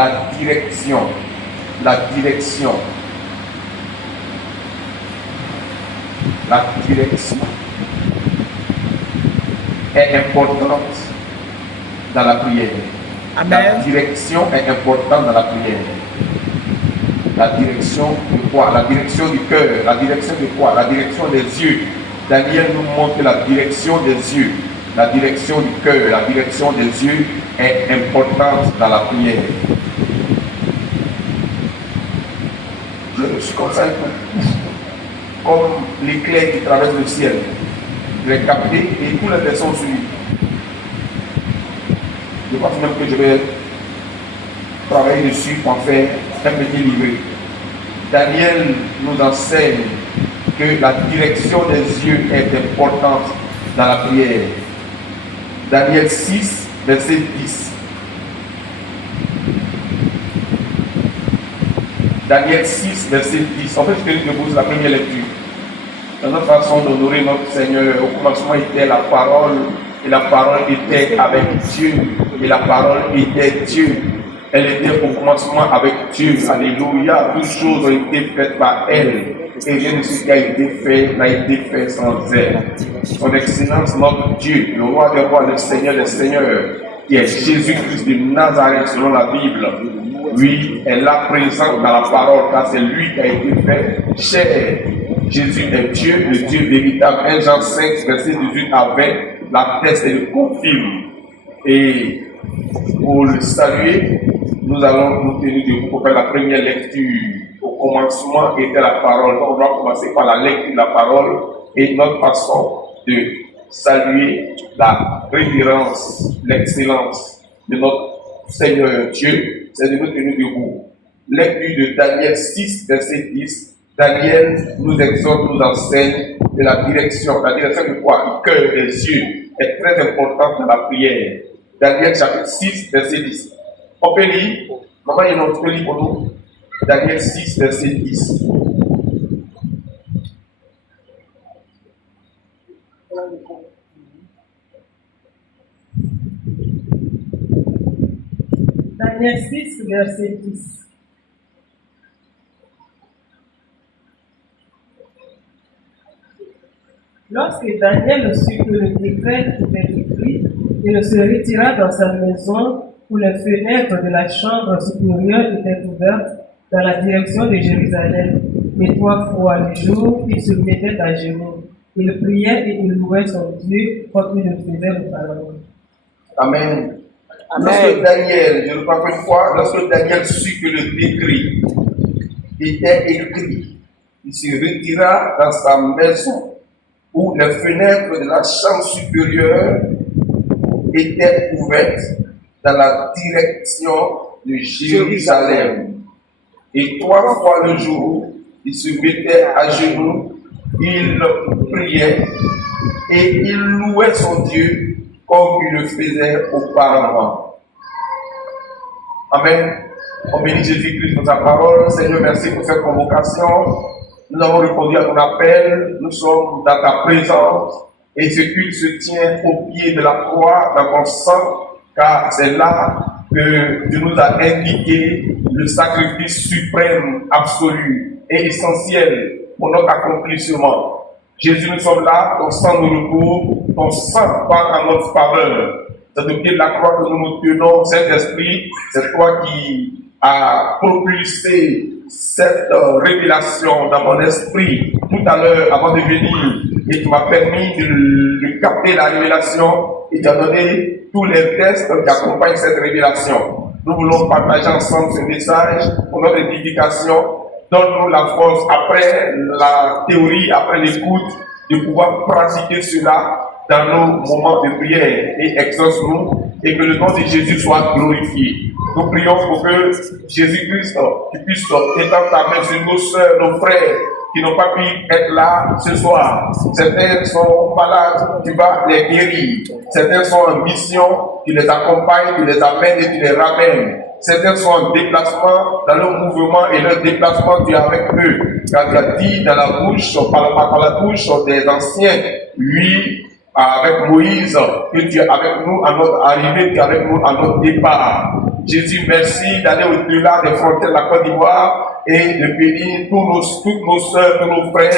la direction, la direction, la direction est importante dans la prière. Amen. La direction est importante dans la prière. La direction de quoi? La direction du cœur. La direction de quoi? La direction des yeux. Daniel nous montre la direction des yeux. La direction du cœur, la direction des yeux est importante dans la prière. Je suis comme ça, comme l'éclair qui traverse le ciel. Je l'ai capté et tous les personnes suivent. Je pense même que je vais travailler dessus pour faire un petit livret. Daniel nous enseigne que la direction des yeux est importante dans la prière. Daniel 6, verset 10. Daniel 6, verset 10. En fait, je te pose la première lecture. Dans notre façon d'honorer notre Seigneur, au commencement était la parole, et la parole était avec Dieu, et la parole était Dieu. Elle était au commencement avec Dieu. Alléluia. Toutes choses ont été faites par elle. Et rien de ce qui a été fait n'a été fait sans elle. Son excellence, notre Dieu, le roi des rois, le Seigneur des seigneurs, qui est Jésus-Christ de Nazareth selon la Bible. Oui, elle est là présente dans la parole, car c'est lui qui a été fait chair. Jésus est Dieu, le Dieu véritable. 1 Jean 5, verset 18 à 20, l'atteste et le confirme. Et pour le saluer, nous allons nous tenir debout pour faire la première lecture. Au commencement était la parole. Donc, on va commencer par la lecture de la parole et notre façon de saluer la révérence, l'excellence de notre Seigneur Dieu, c'est de nous tenir debout. Lecture de Daniel 6, verset 10. Daniel nous exhorte, nous enseigne de la direction. La direction de quoi? Du cœur, des yeux est très importante dans la prière. Daniel chapitre 6, verset 10. On peut lire. Maman, il y a un petit livre pour nous. Daniel 6, verset 10. Daniel 6, verset 10. Lorsque Daniel sut que le décret était écrit, il se retira dans sa maison où les fenêtres de la chambre supérieure étaient ouvertes dans la direction de Jérusalem. Et 3 fois le jour, il se mettait à genoux. Il priait et il louait son Dieu comme il le faisait auparavant. Amen. Amen. Lorsque Daniel, je le crois une fois, lorsque Daniel sut que le décret était écrit, il se retira dans sa maison où les fenêtres de la chambre supérieure étaient ouvertes dans la direction de Jérusalem. Et 3 fois le jour, il se mettait à genoux, il priait et il louait son Dieu comme il le faisait auparavant. Amen. On bénit Jésus-Christ pour sa parole. Seigneur, merci pour cette convocation. Nous avons répondu à ton appel. Nous sommes dans ta présence. Et ce culte se tient au pied de la croix, dans ton sang, car c'est là que tu nous as indiqué le sacrifice suprême, absolu et essentiel pour notre accomplissement. Jésus, nous sommes là, ton sang nous recouvre, ton sang parle en notre faveur. C'est au pied de la croix que nous nous tenons, Saint-Esprit, c'est toi qui as propulsé cette révélation dans mon esprit tout à l'heure avant de venir, et tu m'as permis de capter la révélation et tu as donné tous les tests qui accompagnent cette révélation. Nous voulons partager ensemble ce message pour notre édification. Donne-nous la force après la théorie, après l'écoute, de pouvoir pratiquer cela dans nos moments de prière et exauce-nous et que le nom de Jésus soit glorifié. Nous prions pour que Jésus-Christ, tu puisses étendre ta main sur nos soeurs, nos frères qui n'ont pas pu être là ce soir. Certains sont malades, tu vas les guérir. Certains sont en mission, tu les accompagnes, tu les amènes et tu les ramènes. Certains sont en déplacement, dans leur mouvement et leur déplacement, tu es avec eux. Car tu as dit dans la bouche, par la bouche des anciens, lui, avec Moïse, que tu es avec nous à notre arrivée, tu es avec nous à notre départ. Jésus, merci d'aller au-delà des frontières de la Côte d'Ivoire et de bénir toutes nos soeurs, tous nos frères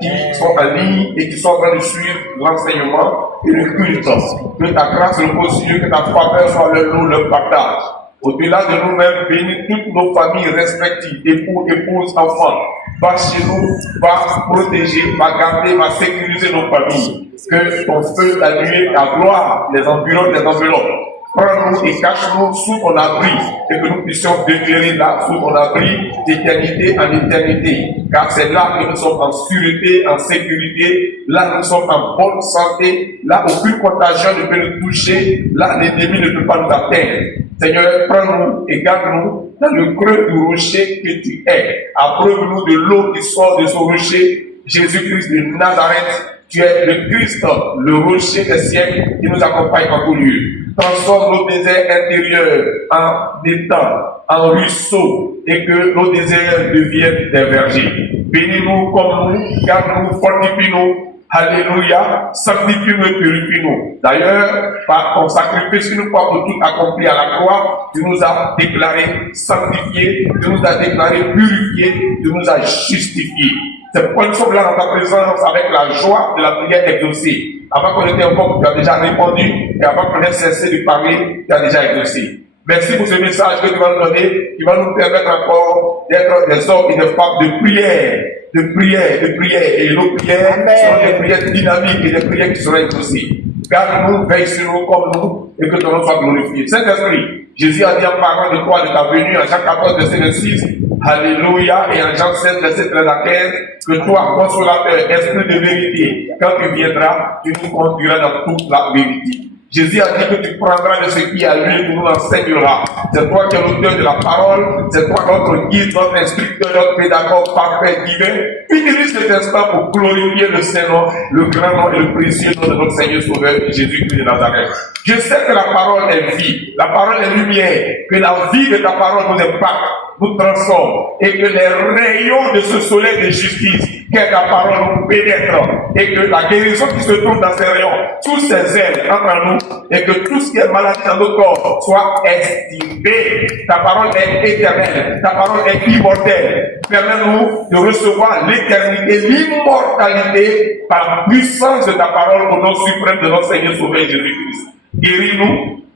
qui sont en ligne et qui sont en train de suivre l'enseignement et le culte. Que ta grâce repose sur eux, que ta faveur soit leur lot, leur partage. Au-delà de nous-mêmes, bénis toutes nos familles respectives, époux, épouses, enfants. Va chez nous, va protéger, va garder, va sécuriser nos familles. Que ton feu, ta nuée, ta gloire, les environne, les enveloppes. Prends-nous et cache-nous sous ton abri et que nous puissions déclarer là sous ton abri d'éternité en éternité. Car c'est là que nous sommes en sûreté, en sécurité, là nous sommes en bonne santé, là aucune contagion ne peut nous toucher, là l'ennemi ne peut pas nous atteindre. Seigneur, prends-nous et garde-nous dans le creux du rocher que tu es. Abreuve-nous de l'eau qui sort de ce rocher, Jésus-Christ de Nazareth. Tu es le Christ, le rocher des siècles qui nous accompagne en tout lieu. Transforme nos déserts intérieurs en étangs, en ruisseaux, et que nos déserts deviennent des vergers. Bénis-nous comme nous, garde-nous, fortifie-nous. Alléluia, sanctifie-nous et purifie-nous. D'ailleurs, par ton sacrifice que nous avons tout accompli à la croix, tu nous as déclarés sanctifiés, tu nous as déclarés purifiés, tu nous as justifiés. C'est pourquoi nous sommes là dans ta présence avec la joie de la prière exaucée. Avant qu'on était encore, tu as déjà répondu, et avant qu'on ait cessé de parler, tu as déjà exaucé. Merci pour ce message que tu vas nous donner, qui va nous permettre encore d'être des hommes et des femmes de prière. Et nos prières seront des prières dynamiques et des prières qui seront exaucées. Garde-nous, veille sur nous comme nous, et que ton nom soit glorifié. Saint-Esprit, Jésus a dit en parlant de toi, de ta venue, en Jean 14, verset 26, Alléluia, et en Jean 16, verset 13 à 15, que toi, consolateur, esprit de vérité, quand tu viendras, tu nous conduiras dans toute la vérité. Jésus a dit que tu prendras de ce qui a lieu et tu nous enseigneras. C'est toi qui es l'auteur de la parole, c'est toi notre guide, notre instructeur, notre pédagogue parfait, divin. Utilise cet instant pour glorifier le Saint-Nom, le grand nom et le précieux nom de notre Seigneur Sauveur Jésus-Christ de Nazareth. Je sais que la parole est vie, la parole est lumière, que la vie de ta parole nous impacte, nous transforme, et que les rayons de ce soleil de justice, qu'est ta parole nous pénètre, et que la guérison qui se trouve dans ces rayons, tous ces ailes entrent en nous, et que tout ce qui est maladie dans nos corps soit estimé. Ta parole est éternelle, ta parole est immortelle. Permets-nous de recevoir l'éternité, l'immortalité par la puissance de ta parole au nom suprême de notre Seigneur Sauveur Jésus-Christ.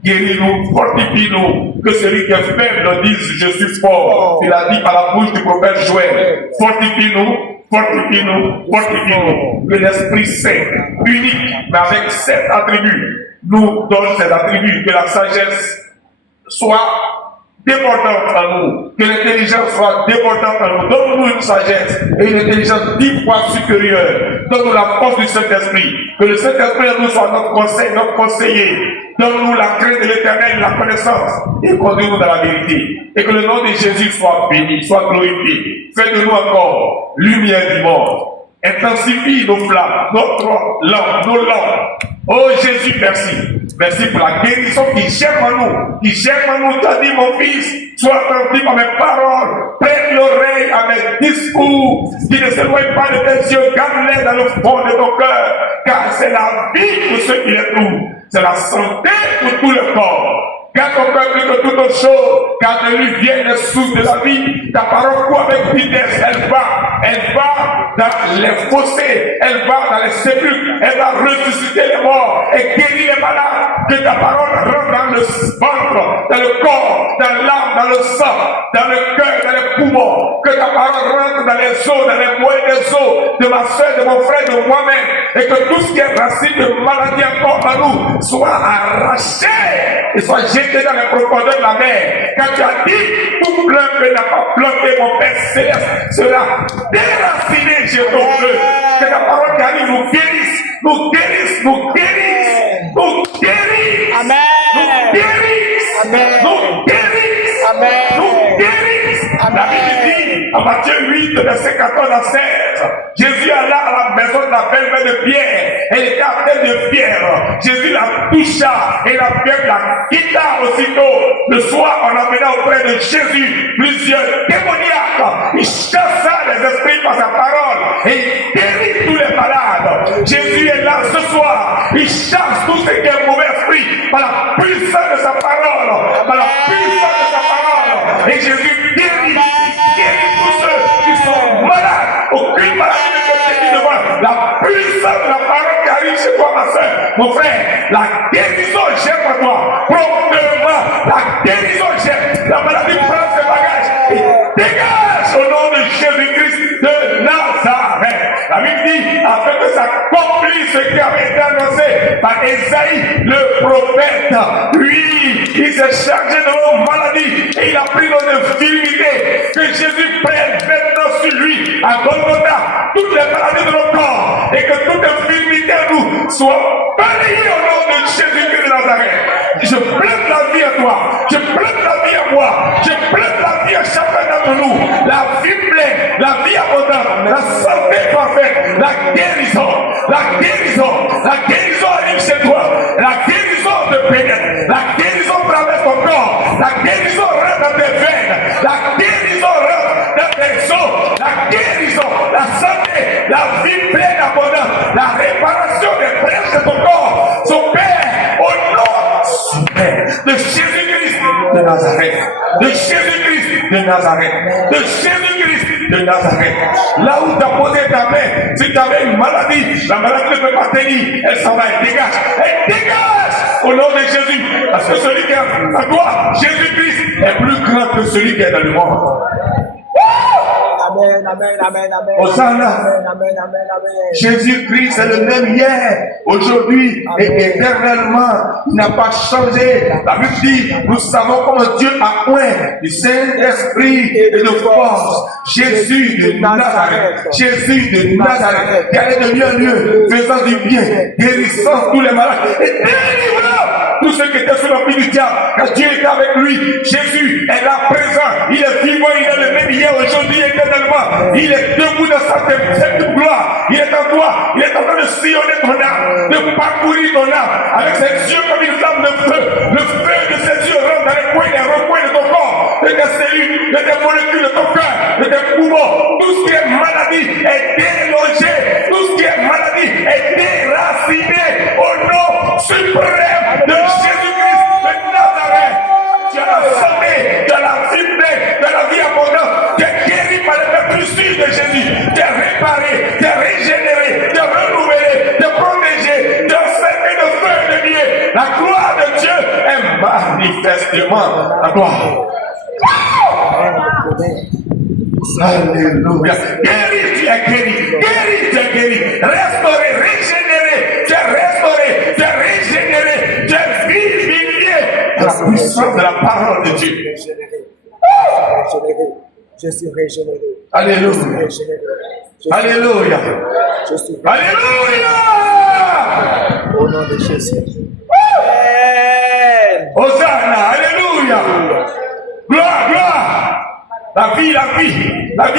Guéris-nous, fortifie-nous, que celui qui est faible dise je suis fort. Il a dit par la bouche du prophète Joël. Fortifie-nous. Que l'Esprit Saint, unique, mais avec 7 attributs, nous donne ces attributs, que la sagesse soit débordante en nous, que l'intelligence soit débordante en nous. Donne-nous une sagesse et une intelligence 10 fois supérieure. Donne-nous la force du Saint-Esprit, que le Saint-Esprit en nous soit notre conseil, notre conseiller. Donne-nous la crainte de l'Éternel, la connaissance, et conduis-nous dans la vérité. Et que le nom de Jésus soit béni, soit glorifié. Fais de nous encore lumière du monde. Intensifie nos flammes, notre lampe, nos lampes. Oh Jésus, merci. Merci pour la guérison qui germe en nous. Qui germe en nous. Tu as dit, mon fils, sois attentif à mes paroles. Prête l'oreille à mes discours. Qui ne s'éloigne pas de tes yeux. Garde-les dans le fond de ton cœur. Car c'est la vie pour ceux qui les trouvent. C'est la santé pour tout le corps. Garde ton cœur plus que toute autre chose, car de lui viennent les sources de la vie. Ta parole court avec vitesse, elle va dans les fossés, elle va dans les sépulcres, elle va ressusciter les morts et guérir les malades. Que ta parole rentre dans le ventre, dans le corps, dans l'âme, dans le sang, dans le cœur, dans les poumons. Que ta parole rentre dans les os, dans les moelles des os de ma soeur, de mon frère, de moi-même. Et que tout ce qui est racine de maladie encore en nous soit arraché et soit jeté dans les profondeurs de la mer. Quand tu as dit, tout plein que n'a pas planté mon Père Céleste, cela déraciné, j'ai ton feu. Que la parole qui arrive nous guérisse, nous guérisse, nous guérisse, nous guérisse. Amen. Nous guérisse. Amen. Nous guérisse. Amen. Nous guérisse. Amen. La Bible dit, en Matthieu 8, verset 14 à 16, Jésus alla à la maison de la belle-mère de Pierre. Elle était à tête de pierre. Jésus la toucha et la pierre la quitta aussitôt. Le soir, on amena auprès de Jésus plusieurs démoniaques. Il chassa les esprits par sa parole et il guérit tous les malades. Jésus est là ce soir. Il chasse tout ce qui est mauvais esprit par la puissance de sa parole, par la puissance Et Jésus guérit tous ceux qui sont malades. Aucune maladie ne peut tenir devant la puissance de la parole qui arrive chez toi, ma soeur. Mon frère, la guérison gère à toi. Promptement, la guérison gère. La maladie prend ses bagages et dégage au nom de Jésus-Christ de Nazareth. La Bible dit, afin que s'accomplisse ce qui avait été annoncé par Esaïe, le prophète. Lui, il s'est chargé de nos maladies et il a pris nos infirmités. Que Jésus prenne maintenant sur lui, à Golgotha, toutes les maladies de nos corps et que toute infirmité en nous soit balayée au nom de Jésus-Christ de Nazareth. Je plaide la vie à toi, je plaide la vie à moi, je plaide la vie à chacun d'entre nous. La vie pleine, la vie abondante, la santé parfaite, la guérison arrive chez toi, la guérison te pénètre, la guérison traverse ton corps, la guérison rentre dans tes veines, la guérison rentre dans tes os, la guérison, la santé, la vie pleine abondante, la réparation des brèches de ton corps, son Père, au nom de Jésus-Christ de Nazareth, de Jésus-Christ de Nazareth, de Jésus-Christ de Nazareth. Là où tu as posé ta main, si tu avais une maladie, la maladie ne peut pas tenir, elle s'en va, elle dégage au nom de Jésus. Parce que celui qui est à toi, Jésus-Christ, est plus grand que celui qui est dans le monde. Amen, amen, amen, amen. Hosanna. Amen, amen, amen, amen. Jésus-Christ est le même hier, aujourd'hui et éternellement. Il n'a pas changé. La Bible dit, nous savons comment Dieu a oint du Saint-Esprit et de force. Jésus de Nazareth. Jésus de Nazareth. Qui allait de lieu en lieu, faisant du bien, guérissant tous les malades et délivrant tous ceux qui étaient sous l'empire du diable. Car Dieu était avec lui. Jésus est là présent. Il est vivant, il est le même hier, aujourd'hui, éternellement. Il est debout dans sa cette gloire. Il est en toi. Il est en train de sillonner ton âme, de parcourir ton âme avec ses yeux comme une flamme de feu. Le feu de ses yeux rentre dans les coins et les recoins de ton corps, de tes cellules, de tes molécules, de ton cœur, de tes poumons. Tout ce qui est maladie est délogé. Tout ce qui est maladie est déraciné au nom suprême de Jésus-Christ de Nazareth. Tu as la santé, tu as la vie pleine, tu as la vie abondante. Tu es guéri par les meurtrissures de Jésus. Tu es réparé, tu es régénéré, tu es renouvelé, tu es protégé, tu es encerclé de feu de Dieu. La gloire de Dieu est manifestement à toi. Alléluia. Guéri, tu es guéri. Guéri, tu es guéri. Restauré, régénéré. Tu es restauré, tu es régénéré. Tu es vivifié par la puissance de la parole de Dieu. Je suis régénéré. Alléluia. Alléluia. Je suis Alléluia. au nom de Jésus. Amen. Hosanna. Alléluia. Gloire, gloire. La vie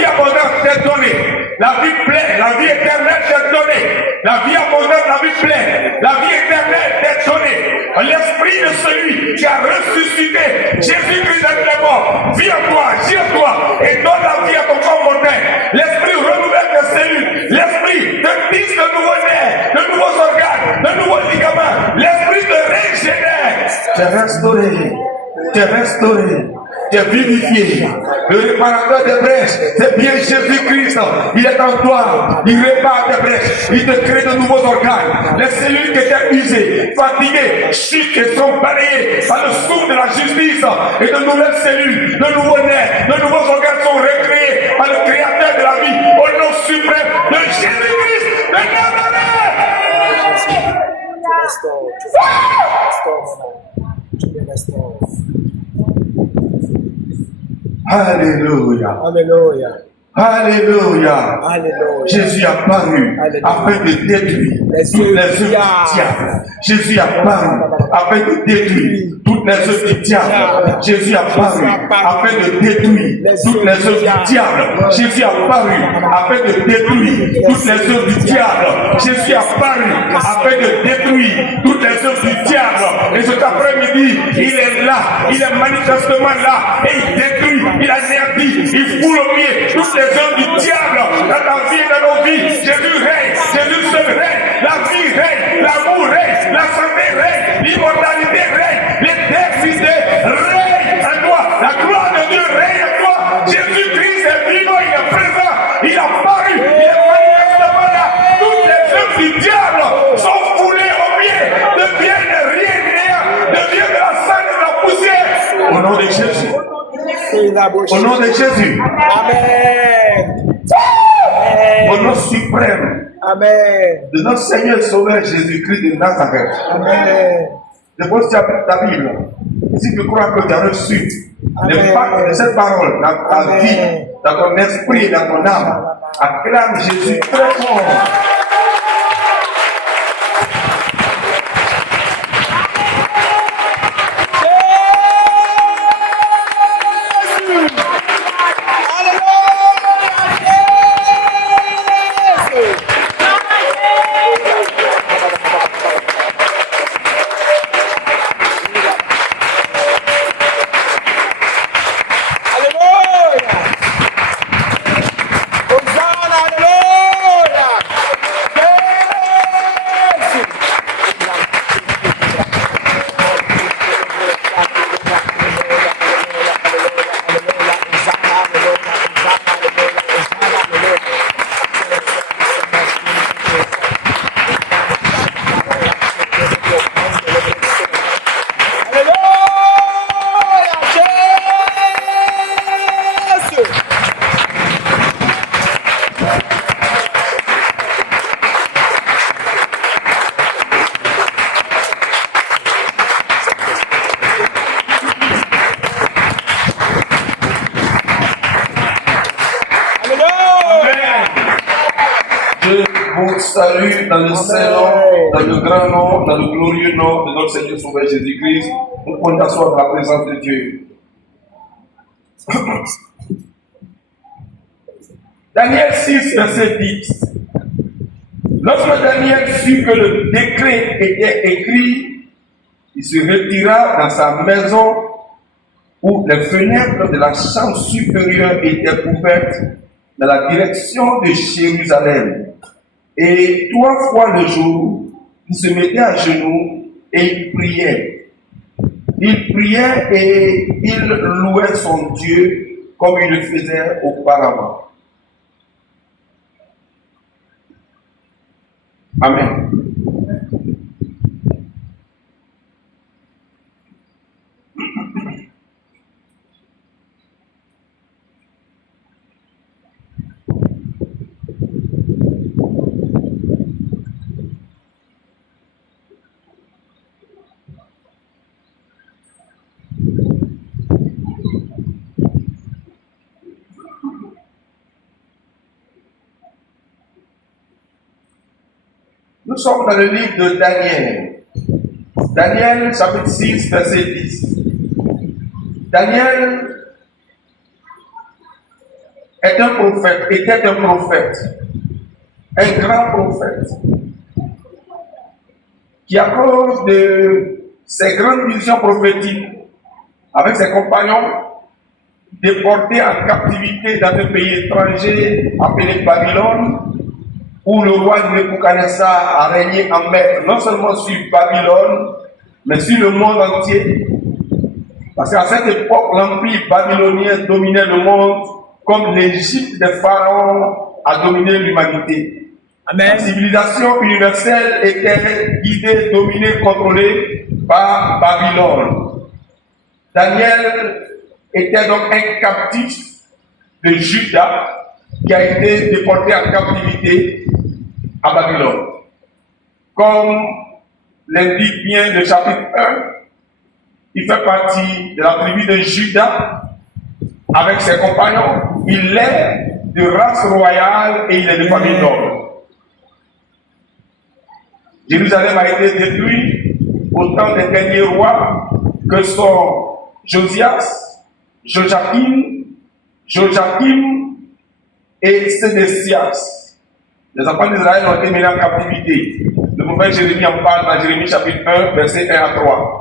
abondante t'est donnée. La vie pleine, la vie éternelle t'est donnée. La vie abondante, la vie pleine, la vie éternelle t'est donnée. L'esprit de celui qui a ressuscité Jésus-Christ est mort. Vis en toi, gis en toi et donne la vie à ton corps mortel. L'esprit renouvelle tes cellules. L'esprit te tisse de nouveaux nerfs, de nouveaux organes, de nouveaux ligaments. L'esprit te régénère. T'es restauré. T'es restauré. Tu es vivifié. Le réparateur des brèches, c'est bien Jésus-Christ. Il est en toi. Il répare tes brèches. Il te crée de nouveaux organes. Les cellules qui étaient usées, fatiguées, chutent et sont balayées par le souffle de la justice. Et de nouvelles cellules, de nouveaux nerfs, de nouveaux organes sont recréés par le Créateur de la vie. Au nom suprême de Jésus-Christ de Nazareth. Tu restaures, tu me restaures. Alléluia. Alléluia. Alléluia. Alléluia. Jésus a paru afin de détruire toutes les œuvres du diable. Jésus a paru afin de détruire toutes les œuvres du diable. Jésus a paru afin de détruire toutes les œuvres du diable. Jésus a paru afin de détruire toutes les œuvres du diable. Jésus a paru afin de détruire toutes les œuvres du diable. Et cet après-midi, il est là, il est manifestement là, et il détruit, il anéantit, il foule au pied toutes les œuvres du diable dans ta vie et dans nos vies. Jésus règne, Jésus seul règne, la vie règne, l'amour règne, la santé règne, l'immortalité règne, l'éternité règne en toi, la gloire de Dieu règne. Jésus. Au Au nom de Jésus. Amen. Au nom suprême Amen. de notre Seigneur et Sauveur Jésus-Christ de Nazareth. Amen. Dépose ta Bible. Si tu crois que tu as reçu l'impact de cette parole dans ta vie, dans ton esprit, dans ton âme, acclame Jésus très fort. Salut dans le saint nom, dans le grand nom, dans le glorieux nom de notre Seigneur Sauveur Jésus-Christ. Nous pouvons t'asseoir dans la présence de Dieu. Daniel 6, verset 10. Lorsque Daniel sut que le décret était écrit, il se retira dans sa maison où les fenêtres de la chambre supérieure étaient ouvertes dans la direction de Jérusalem. Et 3 fois le jour, il se mettait à genoux et il priait. Il priait et il louait son Dieu comme il le faisait auparavant. Amen. Nous sommes dans le livre de Daniel. Daniel, chapitre 6, verset 10. Daniel était un prophète, un grand prophète, qui à cause de ses grandes visions prophétiques, avec ses compagnons, déportés en captivité dans un pays étranger appelé Babylone, où le roi Nebuchadnezzar a régné en maître non seulement sur Babylone, mais sur le monde entier. Parce qu'à cette époque, l'empire babylonien dominait le monde comme l'Égypte des pharaons a dominé l'humanité. Amen. La civilisation universelle était guidée, dominée, contrôlée par Babylone. Daniel était donc un captif de Juda qui a été déporté en captivité à Babylone. Comme l'indique bien le chapitre 1, il fait partie de la tribu de Juda avec ses compagnons. Il est de race royale et il est de famille noble. Jérusalem a été détruit au temps des derniers rois que sont Josias, Joachim et Sédécias. Les enfants d'Israël ont été menés en captivité. Le prophète Jérémie en parle dans Jérémie chapitre 1, verset 1 à 3.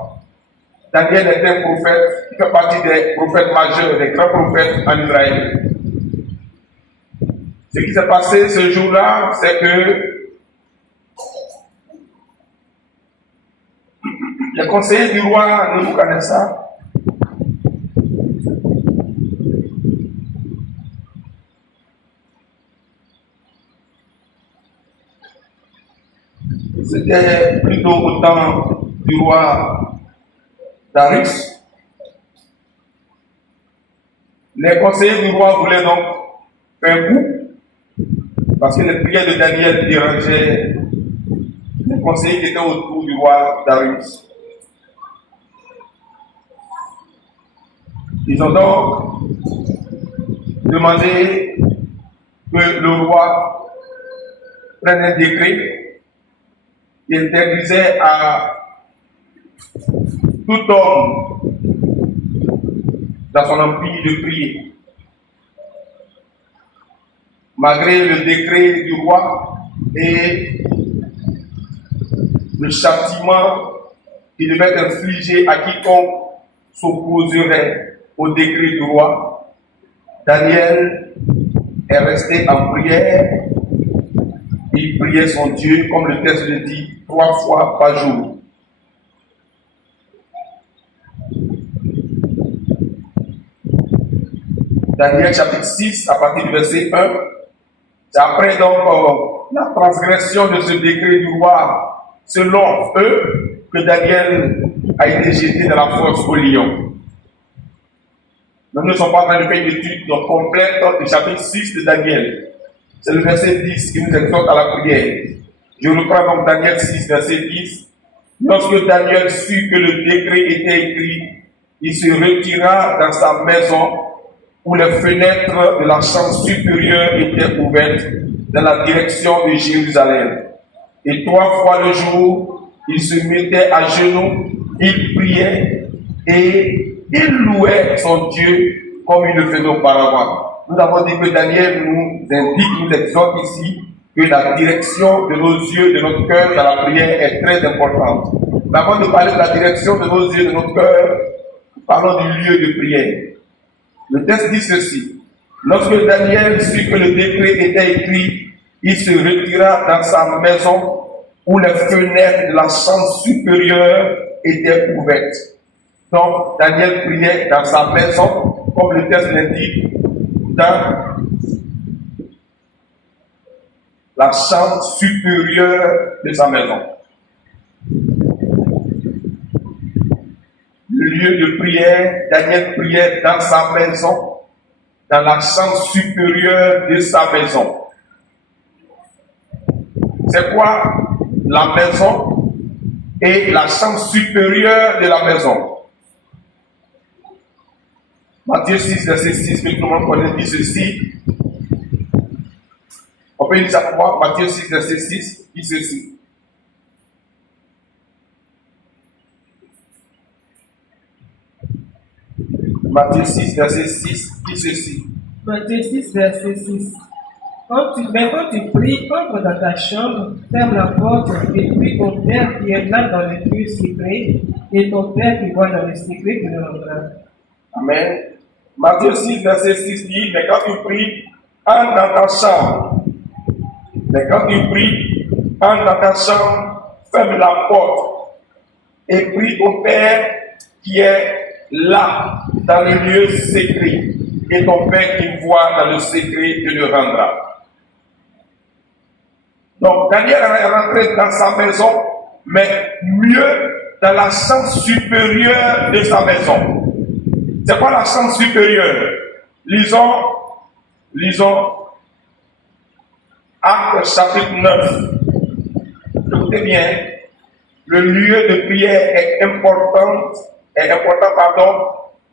Daniel est un prophète qui fait partie des prophètes majeurs, des grands prophètes en Israël. Ce qui s'est passé ce jour-là, c'est que les conseillers du roi Nebuchadnezzar c'était plutôt au temps du roi Darius. Les conseillers du roi voulaient donc un coup, parce que les prières de Daniel dérangeaient les conseillers qui étaient autour du roi Darius. Ils ont donc demandé que le roi prenne un décret qui interdisait à tout homme dans son empire de prier. Malgré le décret du roi et le châtiment qui devait être infligé à quiconque s'opposerait au décret du roi, Daniel est resté en prière. Il priait son Dieu, comme le texte le dit, 3 fois par jour. Daniel chapitre 6, à partir du verset 1. C'est après donc la transgression de ce décret du roi, selon eux, que Daniel a été jeté dans la fosse au lion. Nous ne sommes pas en train de faire une étude complète du chapitre 6 de Daniel. C'est le verset 10 qui nous exhorte à la prière. Je reprends donc Daniel 6, verset 10. Lorsque Daniel sut que le décret était écrit, il se retira dans sa maison où les fenêtres de la chambre supérieure étaient ouvertes dans la direction de Jérusalem. Et 3 fois le jour, il se mettait à genoux, il priait et il louait son Dieu comme il le faisait auparavant. Nous avons dit que Daniel nous indique, nous exhorte ici que la direction de nos yeux, de notre cœur dans la prière est très importante. Mais avant de parler de la direction de nos yeux, de notre cœur, parlons du lieu de prière. Le texte dit ceci. Lorsque Daniel sut que le décret était écrit, il se retira dans sa maison où les fenêtres de la chambre supérieure étaient ouvertes. Donc, Daniel priait dans sa maison, comme le texte l'indique, dans la chambre supérieure de sa maison. Le lieu de prière, Daniel priait dans sa maison, dans la chambre supérieure de sa maison. C'est quoi la maison et la chambre supérieure de la maison? Matthieu 6, verset 6, que tout le monde connaît, dit ceci. On peut lire ça pour moi. Matthieu 6, verset 6, dit ceci. Matthieu 6, verset 6, dit ceci. Matthieu 6, verset 6. Quand tu pries, entre dans ta chambre, ferme la porte et prie ton Père qui est là dans le lieu secret, et ton Père qui voit dans le secret te le rendra. Amen. Matthieu 6, verset 6 dit, mais quand tu pries, entre dans ta chambre. Mais quand tu pries, entre dans ta chambre, ferme la porte et prie ton Père qui est là, dans le lieu secret, et ton Père qui voit dans le secret te le rendra. Donc, Daniel est rentré dans sa maison, mais mieux dans la chambre supérieure de sa maison. C'est quoi la chambre supérieure? Lisons Actes chapitre 9. Écoutez bien, le lieu de prière est important,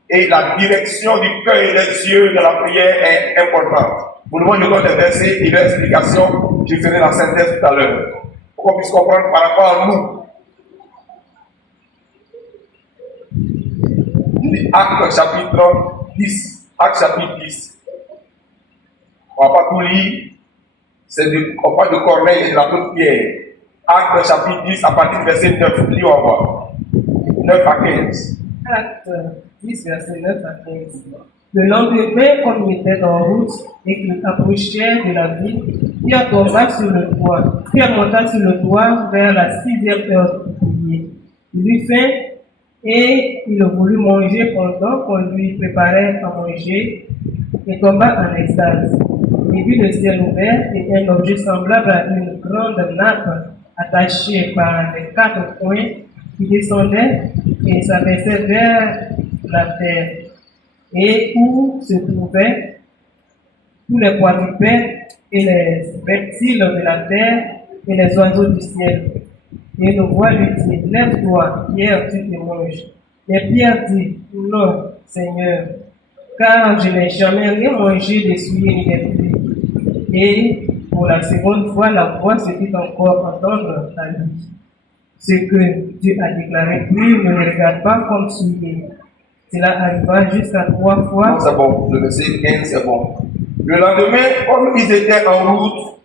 et la direction du cœur et des yeux de la prière est importante. Pour le moment, je donne des versets et des explications, je ferai la synthèse tout à l'heure, pour qu'on puisse comprendre par rapport à nous. Actes chapitre 10. Actes chapitre 10. On ne va pas tout lire, on parle de Corneille et de l'apôtre Pierre. Actes chapitre 10, à partir du verset 9, lis, on va voir. 9 à 15. Actes 10, verset 9 à 15. Le lendemain, comme il était en route et qu'il approchait de la ville, Pierre monta sur le toit vers la 6e heure de prier. Il eut faim et il voulut manger pendant qu'on lui préparait à manger et tomba en extase. Il vit le ciel ouvert et un objet semblable à une grande nappe attachée par les 4 coins qui descendait et s'abaissait vers la terre. et où se trouvaient tous les quadrupèdes et les reptiles de la terre et les oiseaux du ciel. Et une voix lui dit, lève-toi, Pierre, tu te manges. Et Pierre dit, non, Seigneur, car je n'ai jamais rien mangé de souillé ni de pris. Et pour la seconde fois, la voix se fit encore entendre à lui. Ce que Dieu a déclaré, plus ne les regarde pas comme souillés. Cela arriva jusqu'à 3 fois. C'est bon, le verset 15, c'est bon. Le lendemain, comme ils étaient en route